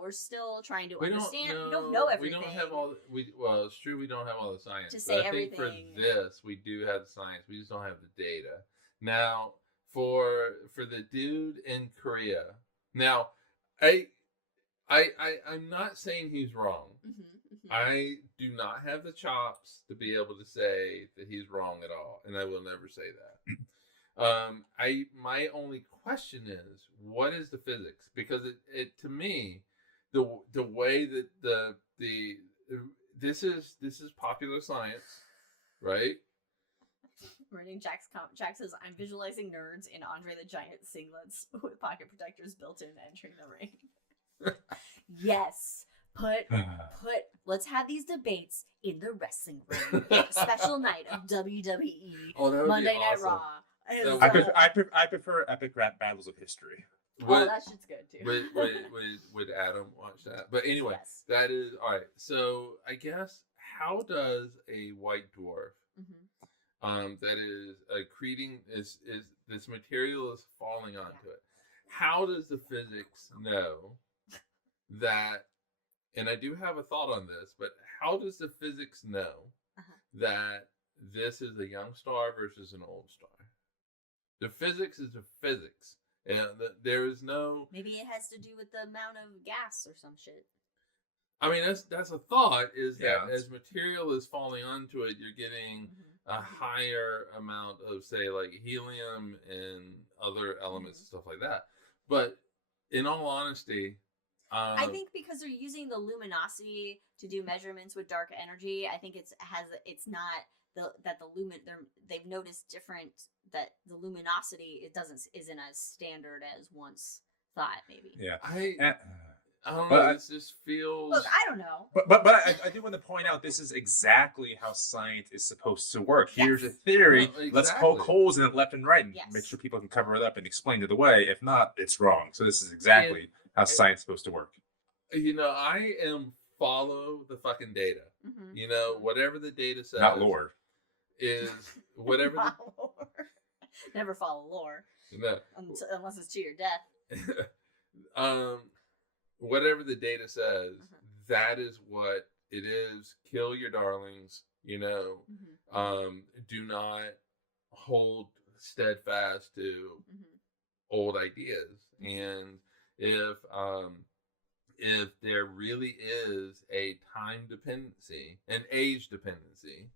We're still trying to understand. We don't know everything. We don't have all. Well, it's true. We don't have all the science. To say but I everything. think for this, we do have the science. We just don't have the data. Now, for the dude in Korea. Now, I'm not saying he's wrong. Mm-hmm. I do not have the chops to be able to say that he's wrong at all, and I will never say that. My only question is, what is the physics? Because it to me, the way that this is popular science, right? Reading Jack says, I'm visualizing nerds in Andre the Giant singlets with pocket protectors built in entering the ring. Yes. Let's have these debates in the wrestling ring. Special night of WWE Monday Night Raw. I prefer epic rap battles of history. That shit's good too. Would Adam watch that? But anyway, yes. That is all right. So I guess, how does a white dwarf, that is accreting, is this material is falling onto it? How does the physics know that? And I do have a thought on this, but how does the physics know that this is a young star versus an old star? The physics is the physics. And there is no... Maybe it has to do with the amount of gas or some shit. I mean, that's a thought, is that as material is falling onto it, you're getting a higher amount of, say, like helium and other elements and stuff like that. But in all honesty... I think because they're using the luminosity to do measurements with dark energy, I think they've noticed different, that the luminosity isn't as standard as once thought, maybe. Yeah. I don't know. It just feels. Look, I don't know. But I do want to point out, this is exactly how science is supposed to work. Yes. Here's a theory. No, exactly. Let's poke holes in it left and right and make sure people can cover it up and explain it away. If not, it's wrong. So this is exactly how science is supposed to work. I am follow the fucking data. Whatever the data says. Not lore. Is whatever. Not lore. Never follow lore. No. Unless it's to your death. Whatever the data says, that is what it is. Kill your darlings. Do not hold steadfast to old ideas. And if there really is a time dependency, an age dependency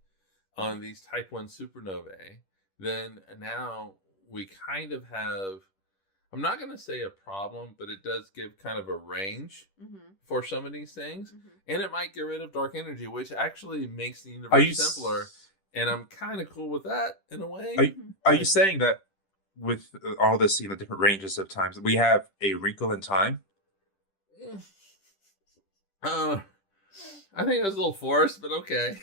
on these type 1 supernovae, then now we kind of have, I'm not going to say a problem, but it does give kind of a range for some of these things. And it might get rid of dark energy, which actually makes the universe simpler. And I'm kind of cool with that in a way. Are you saying that with all this, different ranges of times, we have a wrinkle in time? I think that's a little forced, but okay.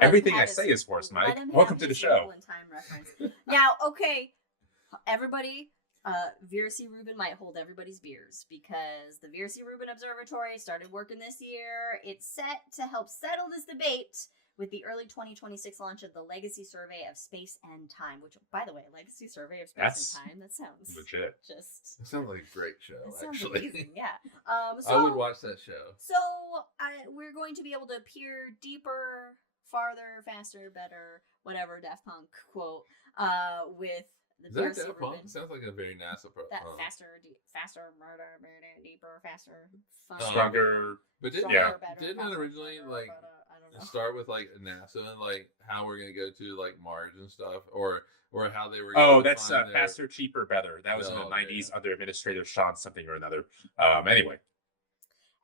Everything I say is forced, Mike. Welcome to the show. Now, everybody, Vera C. Rubin might hold everybody's beers, because the Vera C. Rubin Observatory started working this year. It's set to help settle this debate with the early 2026 launch of the Legacy Survey of Space and Time, which, by the way, Legacy Survey of Space and Time, that sounds legit. It sounds like a great show, sounds actually. Amazing, yeah. I would watch that show. So we're going to be able to peer deeper, farther, faster, better, whatever Daft Punk quote, with Is that Daft Punk? Sounds like a very NASA pro. That faster, murder, deeper, faster, fun, stronger. But didn't it originally like start with like NASA and like how we're gonna go to like Mars and stuff, or how they were? That's faster, cheaper, better. That was in the '90s under Administrator Sean something or another. Anyway.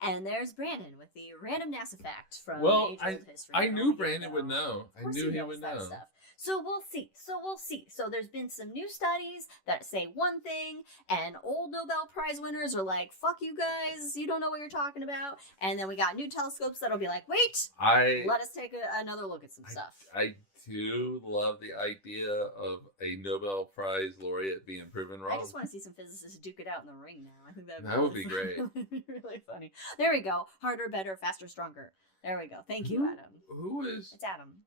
And there's Brandon with the random NASA fact from age-old history. I knew Brandon would know. I knew he would know. Stuff. So we'll see. So there's been some new studies that say one thing, and old Nobel Prize winners are like, fuck you guys, you don't know what you're talking about. And then we got new telescopes that'll be like, wait, let us take another look at some stuff. I do love the idea of a Nobel Prize laureate being proven wrong. I just want to see some physicists duke it out in the ring now. I think that would be great. Really funny. There we go. Harder, better, faster, stronger. There we go. Thank you, Adam. Who is? It's Adam.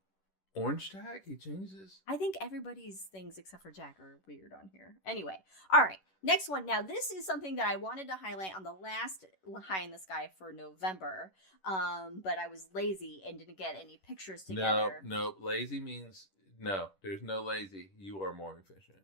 Orange Tag? He changes? I think everybody's things except for Jack are weird on here. Anyway, all right. Next one. Now, this is something that I wanted to highlight on the last High in the Sky for November, but I was lazy and didn't get any pictures together. No. Lazy means no. There's no lazy. You are more efficient.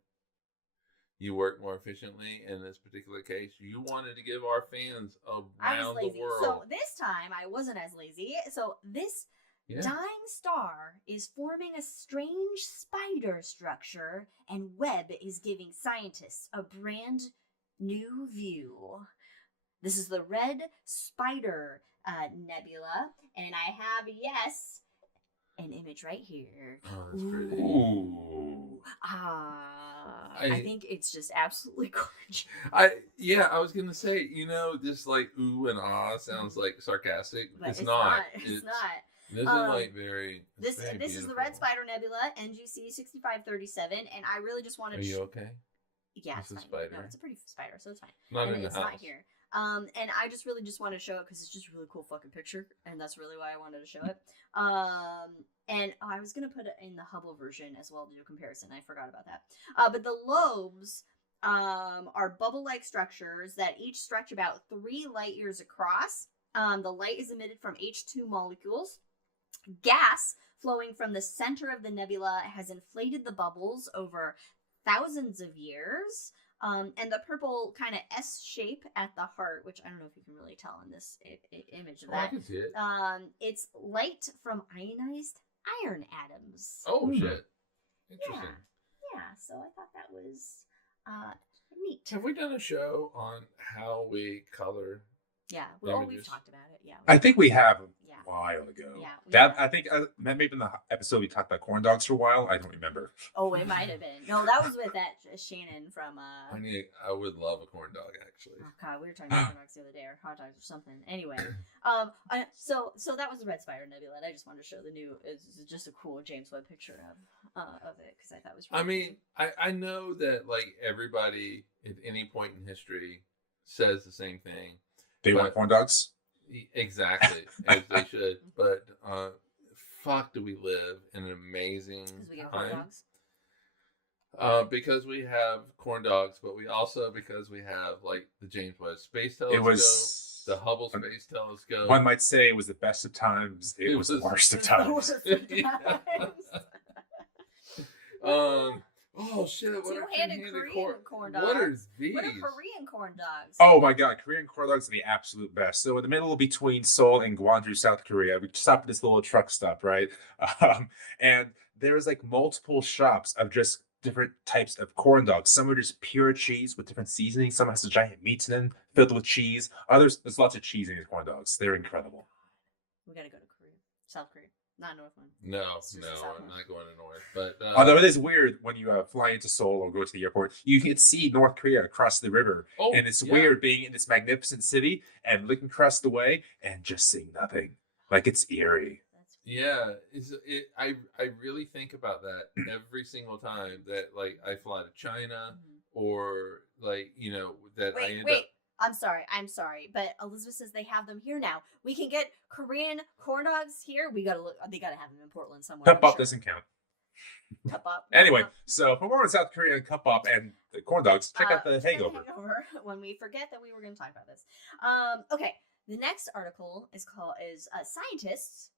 You work more efficiently in this particular case. You wanted to give our fans around the world. So this time, I wasn't as lazy. So this... Yeah. Dying star is forming a strange spider structure, and Webb is giving scientists a brand new view. This is the Red Spider Nebula, and I have, an image right here. Oh, that's pretty. Ooh. I think it's just absolutely gorgeous. I was gonna say, this like ooh and ah sounds like sarcastic. But it's not. It's not. This is like very. This is the Red Spider Nebula, NGC 6537, and I really just wanted. Are you okay? Yeah, it's fine. Spider. No, it's a pretty spider, so it's fine. Not in the house. Not here. And I just really just wanted to show it because it's just a really cool fucking picture, and that's really why I wanted to show it. And I was gonna put it in the Hubble version as well to do a comparison. I forgot about that. But the lobes are bubble-like structures that each stretch about 3 light years across. The light is emitted from H2 molecules. Gas flowing from the center of the nebula has inflated the bubbles over thousands of years. And the purple kind of S shape at the heart, which I don't know if you can really tell in this image of that. I can see it. It's light from ionized iron atoms. Oh, shit. Interesting. Yeah, so I thought that was neat. Have we done a show on how we color? Yeah, we've talked about it. Yeah, I think we have a while ago. Yeah, I think maybe in the episode we talked about corn dogs for a while. I don't remember. Oh, it might have been. No, that was with that Shannon from. I would love a corn dog actually. Oh God, we were talking about corn dogs the other day, or hot dogs or something. Anyway, so that was the Red Spider Nebula. And I just wanted to show the new. It's just a cool James Webb picture of it because I thought it was. Really cool. I know that like everybody at any point in history says the same thing. They want corn dogs? Exactly, as they should. But fuck, do we live in an amazing time? Because we have corn dogs, but we also, because we have like the James Webb Space Telescope, the Hubble Space Telescope. One might say it was the best of times. It was the worst of times. Oh shit! What are Korean corn dogs? What are these? What are Korean corn dogs? Oh my god, Korean corn dogs are the absolute best. So in the middle between Seoul and Gwangju, South Korea, we stopped at this little truck stop, right? And there's like multiple shops of just different types of corn dogs. Some are just pure cheese with different seasonings. Some has a giant meat in them filled with cheese. Others, there's lots of cheese in these corn dogs. They're incredible. We gotta go to Korea, South Korea. Not North one. No, I'm not going to North. But although it is weird when you fly into Seoul or go to the airport, you can see North Korea across the river, and it's weird being in this magnificent city and looking across the way and just seeing nothing. Like it's eerie. Yeah, I really think about that every single time that like I fly to China or like that I end up. I'm sorry, but Elizabeth says they have them here now. We can get Korean corn dogs here. We gotta look. They gotta have them in Portland somewhere. Cup Up doesn't count. Cup Up. Anyway, so for more on South Korea and Cup Up and the corn dogs, check out the Hangover. When we forget that we were going to talk about this. Okay, the next article is scientists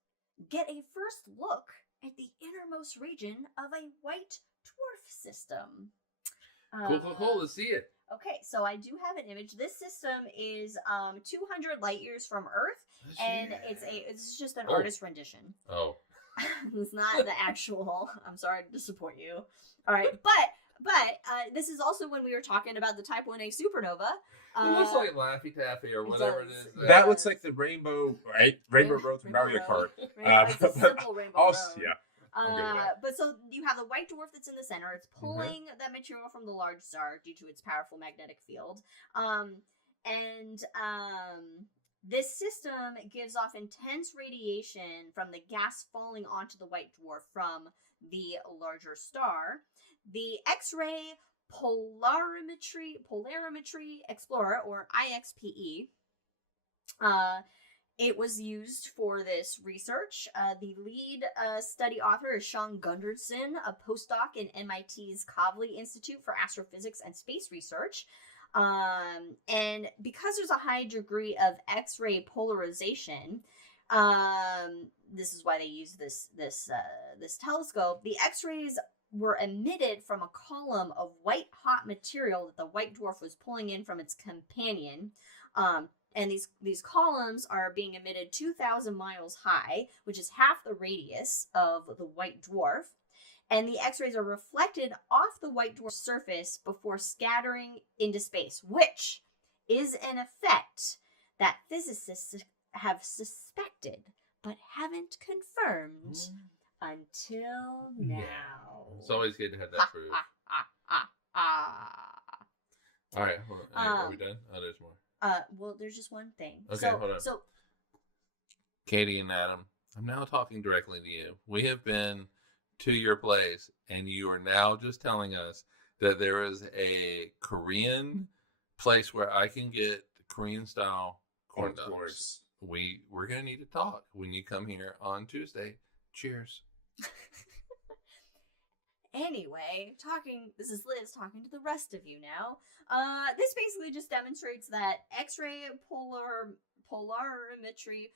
get a first look at the innermost region of a white dwarf system. Cool. Let's see it. Okay, so I do have an image. This system is 200 light years from Earth, and it's just an artist rendition. Oh. It's not the actual. I'm sorry to disappoint you. All right, but this is also when we were talking about the Type 1A supernova. It looks like Laffy Taffy or whatever it is. That looks like the rainbow, right? Rainbow Road from Mario Kart. It's a simple rainbow road. Yeah. But so you have the white dwarf that's in the center. It's pulling that material from the large star due to its powerful magnetic field. This system gives off intense radiation from the gas falling onto the white dwarf from the larger star. The X-ray polarimetry explorer, or IXPE, it was used for this research. The lead study author is Sean Gunderson, a postdoc in MIT's Kavli Institute for Astrophysics and Space Research. And because there's a high degree of X-ray polarization, this is why they use this telescope. The X-rays were emitted from a column of white-hot material that the white dwarf was pulling in from its companion. And these columns are being emitted 2,000 miles high, which is half the radius of the white dwarf. And the X-rays are reflected off the white dwarf surface before scattering into space, which is an effect that physicists have suspected but haven't confirmed until now. It's always good to have that proof. All right, hold on. Are we done? Oh, there's more. Well, there's just one thing. Okay, hold on. So, Katie and Adam, I'm now talking directly to you. We have been to your place, and you are now just telling us that there is a Korean place where I can get Korean-style corn dogs. We're going to need to talk when you come here on Tuesday. Cheers. Anyway, this is Liz talking to the rest of you now. This basically just demonstrates that X-ray polarimetry.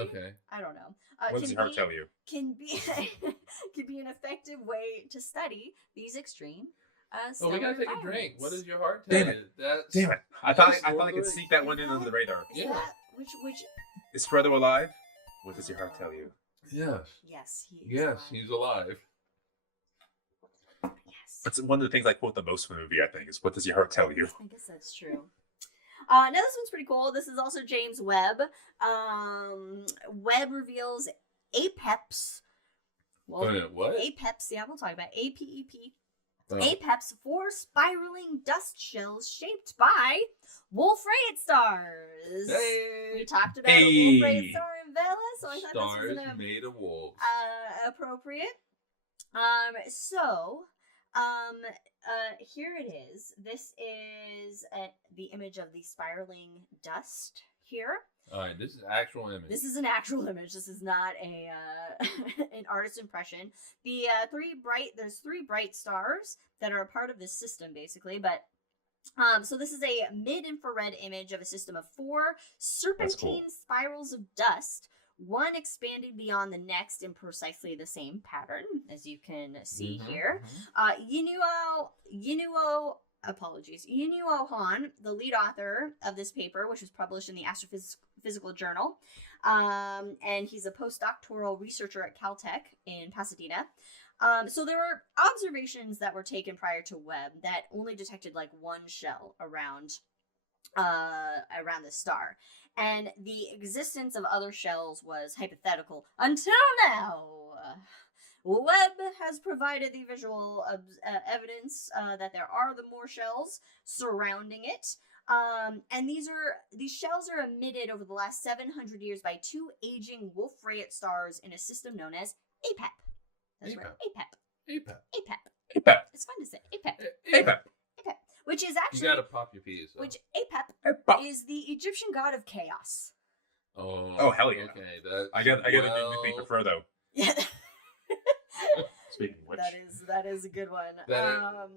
Okay. I don't know. What does your heart tell you? Can be an effective way to study these extreme. We gotta take a drink. What does your heart tell you? Damn it! I thought I could sneak that one in under the radar. Yeah. Which is Frodo alive? What does your heart tell you? Yes, he's alive. Yes. That's one of the things I quote the most from the movie, I think, is what does your heart tell you? I guess that's true. Now this one's pretty cool. This is also James Webb. Webb reveals APEPs. Well, what? APEPs, yeah, we'll talk about APEP. Oh. APEPs, 4 spiraling dust shells shaped by Wolf-Rayet stars. Hey. We talked about a Wolf-Rayet star in Vela, so I thought stars this was made of wolves. Appropriate. Here it is. This is the image of the spiraling dust here. All right, this is actual image. This is an actual image. This is not a an artist's impression. There's 3 bright stars that are a part of this system, basically. But so this is a mid-infrared image of a system of 4 serpentine spirals of dust, one expanding beyond the next in precisely the same pattern, as you can see here. Yinuo Han, the lead author of this paper, which was published in the Astrophysical Journal, and he's a postdoctoral researcher at Caltech in Pasadena. So there were observations that were taken prior to Webb that only detected like one shell around the star, and the existence of other shells was hypothetical until now. Webb has provided the visual evidence that there are the more shells surrounding it, and these shells are emitted over the last 700 years by 2 aging Wolf-Rayet stars in a system known as APEP. That's right, APEP. It's fun to say APEP. Which is actually, you gotta pop your P's. So. Which APEP is the Egyptian god of chaos. Oh hell yeah! Okay, I got a new nickname for Frodo. Yeah. Speaking of which, that is a good one. All right,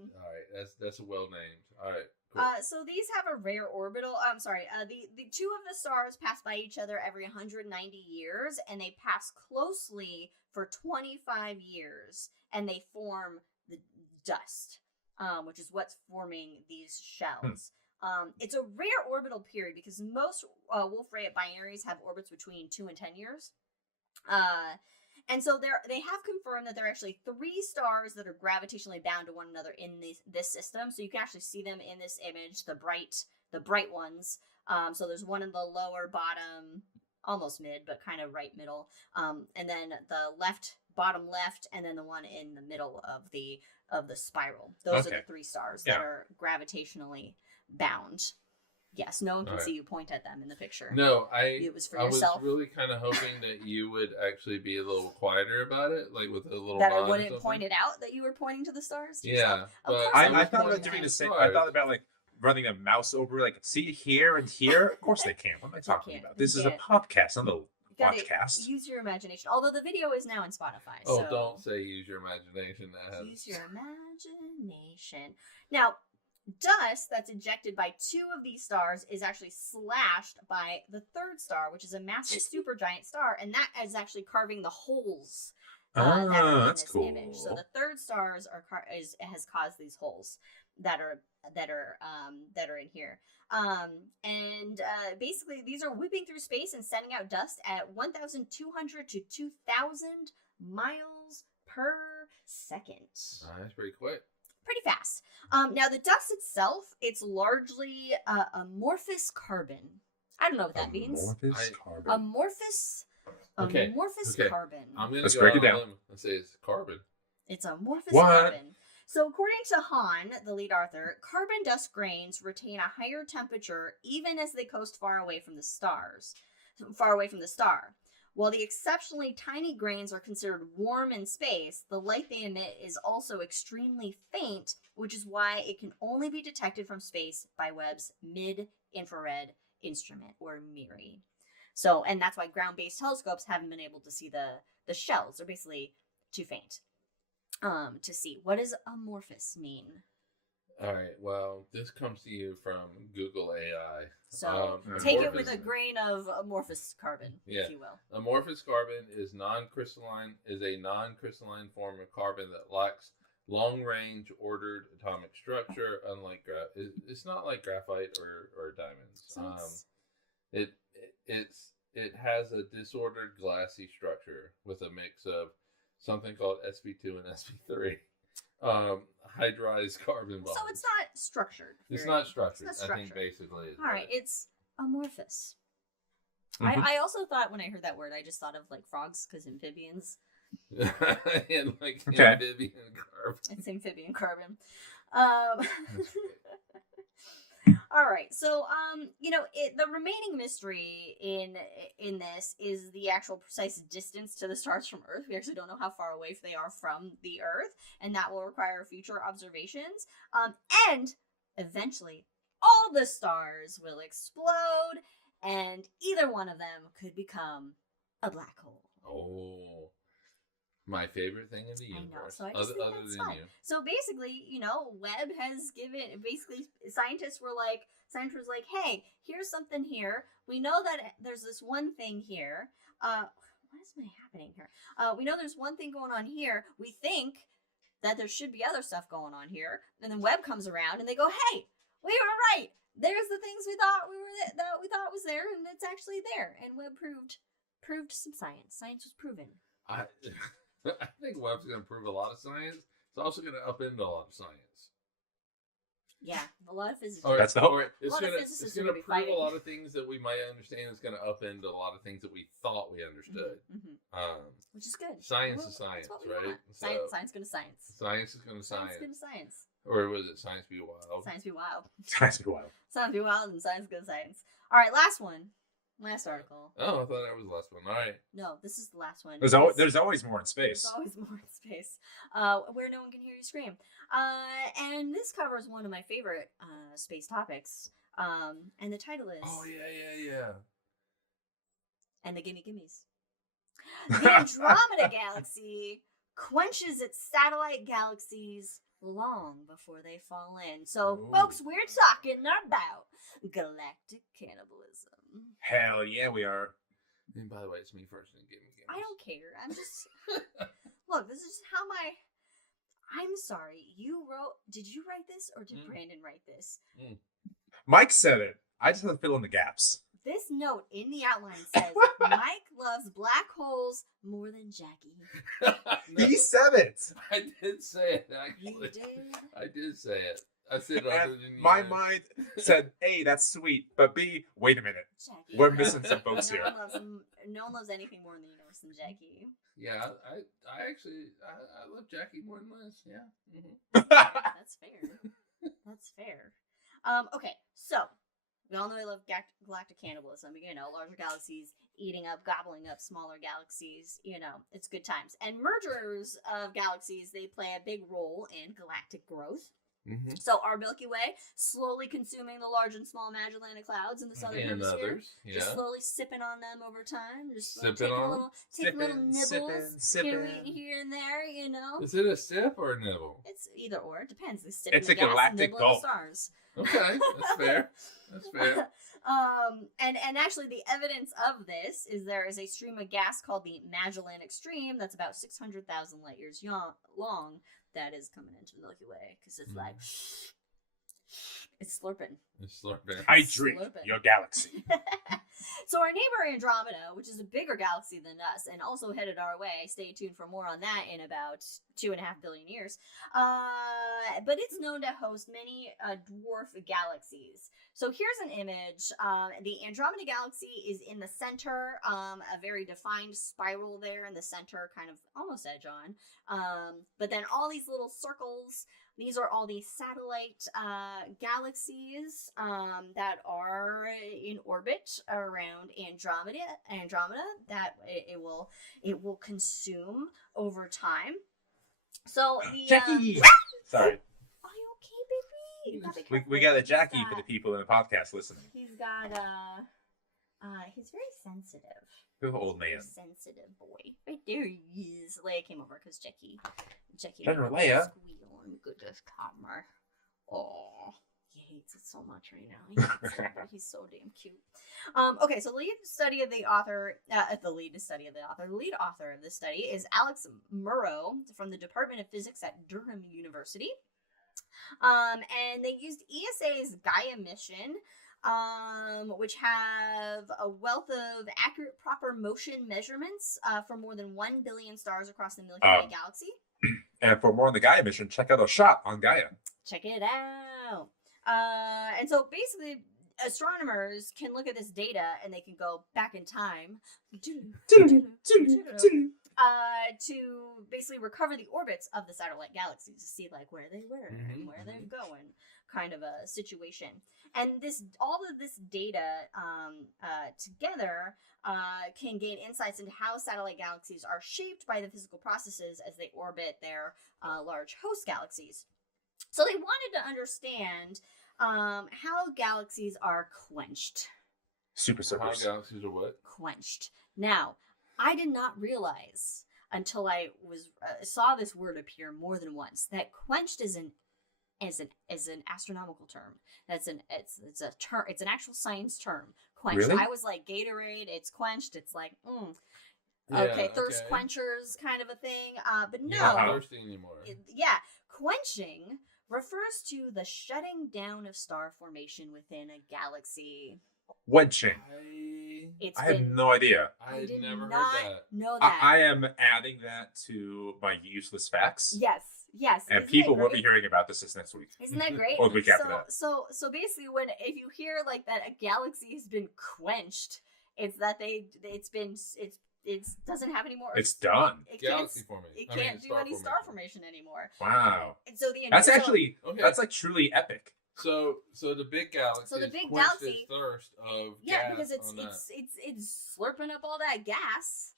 that's well named. All right. Cool. So these have a rare orbital. The 2 of the stars pass by each other every 190 years, and they pass closely for 25 years, and they form dust, which is what's forming these shells. It's a rare orbital period because most Wolf-Rayet binaries have orbits between 2 and 10 years. And so they have confirmed that there are actually 3 stars that are gravitationally bound to one another in this system. So you can actually see them in this image, the bright ones. So there's one in the lower bottom, almost mid, but kind of right middle. And then the bottom left, and then the one in the middle of the spiral. Those are the 3 stars that are gravitationally bound. Yes, no one can see you point at them in the picture. No, it was for yourself. I was really kind of hoping that you would actually be a little quieter about it, like with a little. That I wouldn't point it out that you were pointing to the stars. Yeah, but I thought about doing the same. I thought about like running a mouse over, like see here and here. Of course they can't. What am I talking about? This is a podcast, not a watchcast. Use your imagination. Although the video is now in Spotify. Oh, so don't say use your imagination. Use your imagination. Now, dust that's ejected by 2 of these stars is actually slashed by the 3rd star, which is a massive supergiant star, and that is actually carving the holes that are in this image. So the 3rd stars has caused these holes that are in here. Basically these are whipping through space and sending out dust at 1,200 to 2,000 miles per second. That's pretty quick. Pretty fast. Now the dust itself, it's largely amorphous carbon. I don't know what that means. Amorphous carbon. Amorphous carbon. I'm gonna Let's break it down. And say it's carbon. It's amorphous carbon. So according to Han, the lead author, carbon dust grains retain a higher temperature even as they coast far away from the star. While the exceptionally tiny grains are considered warm in space, the light they emit is also extremely faint, which is why it can only be detected from space by Webb's mid-infrared instrument, or MIRI. So, and that's why ground-based telescopes haven't been able to see the shells. They're basically too faint to see. What does amorphous mean? All right. Well, this comes to you from Google AI. So take it with a grain of amorphous carbon, if you will. Amorphous carbon is a non-crystalline form of carbon that lacks long-range ordered atomic structure. Unlike it's not like graphite or diamonds. It has a disordered glassy structure with a mix of something called sp2 and sp3. Hydrized carbon bonds. So it's not structured. It's not structured. I think basically. All right, it's amorphous. I also thought when I heard that word, I just thought of like frogs because amphibians. And like amphibian carbon. It's amphibian carbon. All right, so the remaining mystery in this is the actual precise distance to the stars from Earth. We actually don't know how far away they are from the Earth, and that will require future observations. And eventually, all the stars will explode, and either one of them could become a black hole. Oh. My favorite thing in the universe. I know, so I just think that's fun. So basically, Webb has scientists were like, hey, here's something here. We know that there's this one thing here. What is happening here? We know there's one thing going on here. We think that there should be other stuff going on here. And then Webb comes around and they go, hey, we were right. There's the things we thought was there, and it's actually there. And Webb proved some science. Science was proven. I think Webb's going to prove a lot of science. It's also going to upend a lot of science. Yeah, a lot of physicists. That's the hope. It's going to prove a lot of things that we might understand. It's going to upend a lot of things that we thought we understood. Which is good. Science is science, right? Science going to science. Science is going to science. Science going to science. Or was it science be wild? Science be wild. Science be wild. Science be wild and science go to science. All right, last one. Last article. Oh, I thought that was the last one. All right. No, this is the last one. There's always more in space. There's always more in space. Where no one can hear you scream. And this covers one of my favorite space topics. And the title is... Oh, yeah. And the gimme gimmies. The Andromeda Galaxy quenches its satellite galaxies long before they fall in. So, folks, we're talking about galactic cannibalism. Hell yeah, we are. And by the way, it's me first. And give me I don't care. I'm just... Look, this is how I'm sorry, did you write this or did Brandon write this? Mike said it. I just have to fill in the gaps. This note in the outline says, Mike loves black holes more than Jackie. No, he said it. I did say it, actually. You did? I did say it. I said other than you. My mind said, A, that's sweet, but B, wait a minute. Jackie. We're missing some votes here. No one loves anything more in the universe than Jackie. Yeah, I actually love Jackie more than Liz. Yeah. That's fair. That's fair. Okay, so we all know I love galactic cannibalism. You know, larger galaxies eating up, gobbling up smaller galaxies. You know, it's good times. And mergers of galaxies, they play a big role in galactic growth. Mm-hmm. So our Milky Way slowly consuming the large and small Magellanic Clouds in the southern hemisphere. Others, yeah. Just slowly sipping on them over time. Just sipping on take little nibbles sipping. Here and there, you know. Is it a sip or a nibble? It's either or. It depends. It's a galactic gulp. Stars. Okay, that's fair. That's fair. And actually the evidence of this is there is a stream of gas called the Magellanic Stream that's about 600,000 light years long that is coming into the Milky Way because it's like it's slurping. It's slurping. I drink your galaxy. So our neighbor Andromeda, which is a bigger galaxy than us and also headed our way, stay tuned for more on that in about 2.5 billion years. But it's known to host many dwarf galaxies. So here's an image. The Andromeda Galaxy is in the center, a very defined spiral there in the center, kind of almost edge on. But then all these little circles, these are all these satellite galaxies that are in orbit around Andromeda that it will consume over time. So the Jackie, sorry. Are you okay, baby? We got a Jackie for the people in the podcast listening. He's got he's very sensitive. Good old man. Sensitive boy. Right there he is. Leia came over because Jackie General Leia. Squeal and good just calmer. Oh, he hates it so much right now. He hates it, but he's so damn cute. Okay, so the lead author of this study is Alex Murrow from the Department of Physics at Durham University. And they used ESA's Gaia mission, which have a wealth of accurate proper motion measurements for more than 1 billion stars across the Milky Way galaxy. And for more on the Gaia mission, check out a shot on Gaia. Check it out. And so basically, astronomers can look at this data and they can go back in time to basically recover the orbits of the satellite galaxies to see like where they were and where they're going, kind of a situation. And all of this data together can gain insights into how satellite galaxies are shaped by the physical processes as they orbit their large host galaxies. So they wanted to understand how galaxies are quenched. Super How galaxies are what? Quenched. Now, I did not realize until I saw this word appear more than once that quenched is an astronomical term. It's an actual science term. Quenched. Really? I was like Gatorade. It's quenched. It's like okay, thirst quenchers kind of a thing. But no, you're not thirsty anymore. Quenching refers to the shutting down of star formation within a galaxy. Wenching. I had no idea. I had never heard that. Know that. I am adding that to my useless facts. Yes. And people will be hearing about this next week. Isn't that great? Or the week after that. So basically, if you hear like that a galaxy has been quenched, it's that it doesn't have any more. It's done. Galaxy formation. It can't do any star formation anymore. Wow. And so that's like truly epic. So the big galaxy. So the big galaxy thirst of gas because it's slurping up all that gas,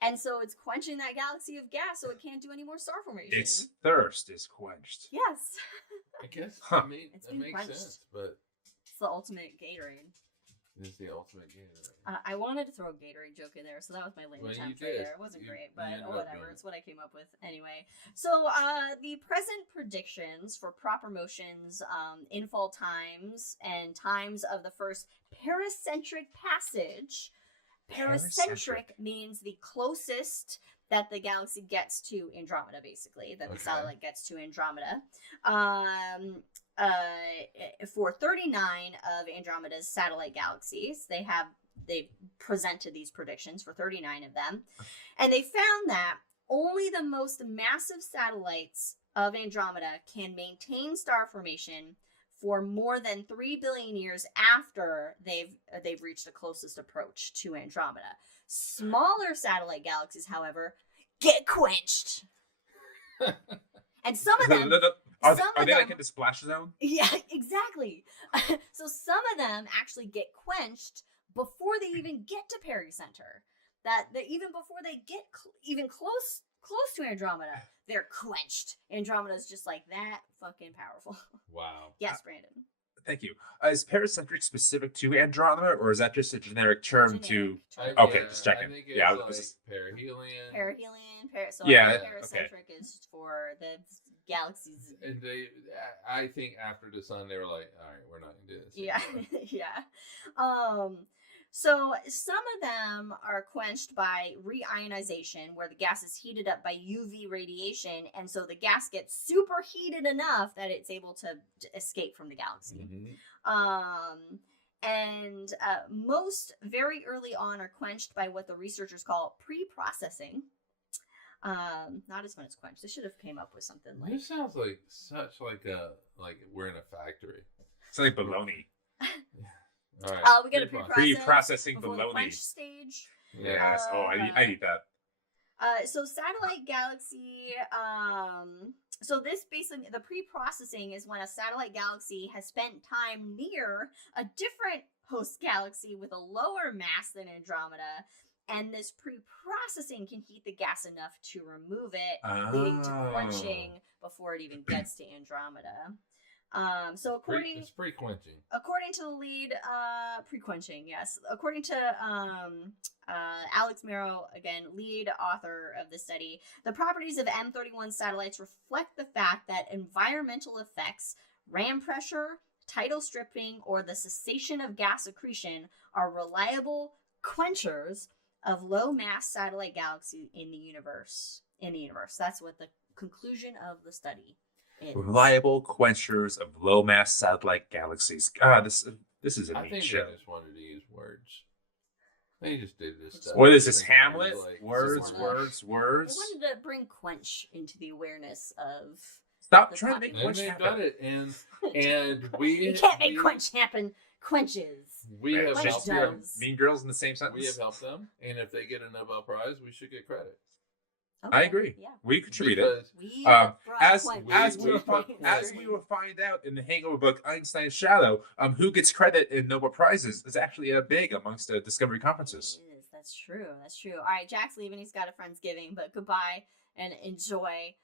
and so it's quenching that galaxy of gas, so it can't do any more star formation. Its thirst is quenched. Yes. I guess. I mean, that makes quenched. sense, but it's the ultimate Gatorade. It's the ultimate Gatorade. I wanted to throw a Gatorade joke in there, so that was my lame attempt right there. It wasn't great, but whatever. It's what I came up with anyway. So the present predictions for proper motions, infall times, and times of the first paracentric passage. Paracentric means the closest that the galaxy gets to Andromeda, basically, that the satellite gets to Andromeda. For 39 of Andromeda's satellite galaxies, they presented these predictions for 39 of them, and they found that only the most massive satellites of Andromeda can maintain star formation for more than 3 billion years after they've reached the closest approach to Andromeda. Smaller satellite galaxies, however, get quenched. And some of them... Are they like in the splash zone? Yeah, exactly. So some of them actually get quenched before they even get to Pericenter. That even before they get even close to Andromeda, they're quenched. Andromeda's just like that fucking powerful. Wow. Yes, Brandon. Thank you. Is pericentric specific to Andromeda, or is that just a generic term to? Okay, just checking. I think it's yeah, like perihelion. Pericentric is for the galaxies. And I think after the sun, they were like, all right, we're not gonna do this. Yeah, yeah. So some of them are quenched by reionization, where the gas is heated up by UV radiation, and so the gas gets superheated enough that it's able to escape from the galaxy. And most very early on are quenched by what the researchers call pre-processing. Not as fun as quench. They should have came up with something like. This sounds like such like we're in a factory. It's like baloney. All right. We get a pre-processing before baloney the quench stage. Yes. I need that. So satellite galaxy. So this basically, the pre-processing is when a satellite galaxy has spent time near a different host galaxy with a lower mass than Andromeda, and this pre-processing can heat the gas enough to remove it, leading to quenching before it even gets to Andromeda. So it's pre-quenching. According to the lead, pre-quenching, yes. According to Alex Merrow, again, lead author of the study, the properties of M31 satellites reflect the fact that environmental effects, ram pressure, tidal stripping, or the cessation of gas accretion are reliable quenchers of low-mass satellite galaxies in the universe. That's what the conclusion of the study is. Reliable quenchers of low-mass satellite galaxies. God, this is a neat show. They just wanted to use words. They just did this stuff. What is this, Hamlet? Like, words. They wanted to bring quench into the awareness of. Stop trying to make quench and happen. Done it, and we. You can't make quench happen. Quenches. We have helped them. Mean Girls in the same sentence. We have helped them, and if they get a Nobel Prize, we should get credit. Okay. I agree. Yeah. We contribute it. As we will find out in the Hangover book, Einstein's Shadow, who gets credit in Nobel Prizes is actually big amongst Discovery conferences. It is. That's true. That's true. All right, Jack's leaving. He's got a Friendsgiving, but goodbye and enjoy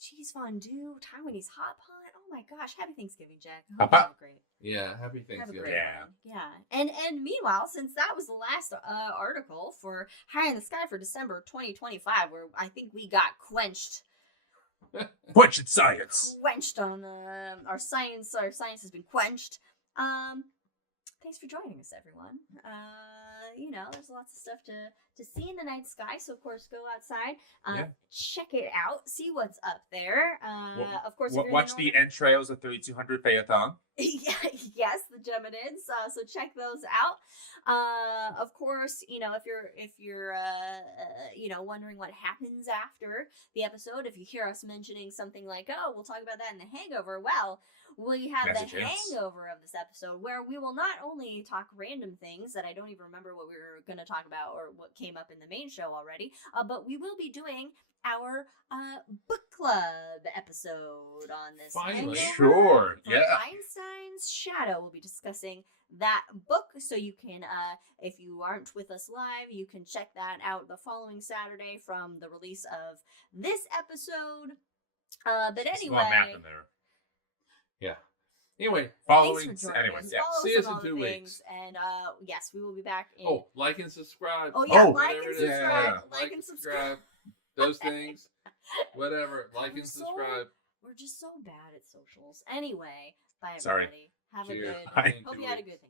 cheese fondue, Taiwanese hot pot. Oh my gosh! Happy Thanksgiving, Jack. I hope you have a great. Yeah, happy Thanksgiving. Yeah. And meanwhile, since that was the last article for High in the Sky for December 2025, where I think we got quenched. Quenched science. Quenched on our science. Our science has been quenched. Thanks for joining us, everyone. There's lots of stuff to see in the night sky. So of course, go outside, check it out, see what's up there. Of course, watch the entrails of 3200 Phaethon. Yes, the Geminids. So check those out. Of course, if you're wondering what happens after the episode, if you hear us mentioning something like, "Oh, we'll talk about that in the Hangover," well, we have the hangover of this episode, where we will not only talk random things that I don't even remember what we were going to talk about or what came up in the main show already, but we will be doing our book club episode on this. Finally, sure, yeah. Einstein's Shadow. We'll be discussing that book, so you can, if you aren't with us live, you can check that out the following Saturday from the release of this episode. But anyway, a lot of math in there. Yeah. Anyway, following. Anyway, yeah. See us in 2 weeks. And yes, we will be back. Like and subscribe. Oh yeah, like and subscribe. Like and subscribe. Those things. Whatever. Like and subscribe. We're just so bad at socials. Anyway, bye everybody. Sorry. Have Cheers. a good. Hope you had a good thing.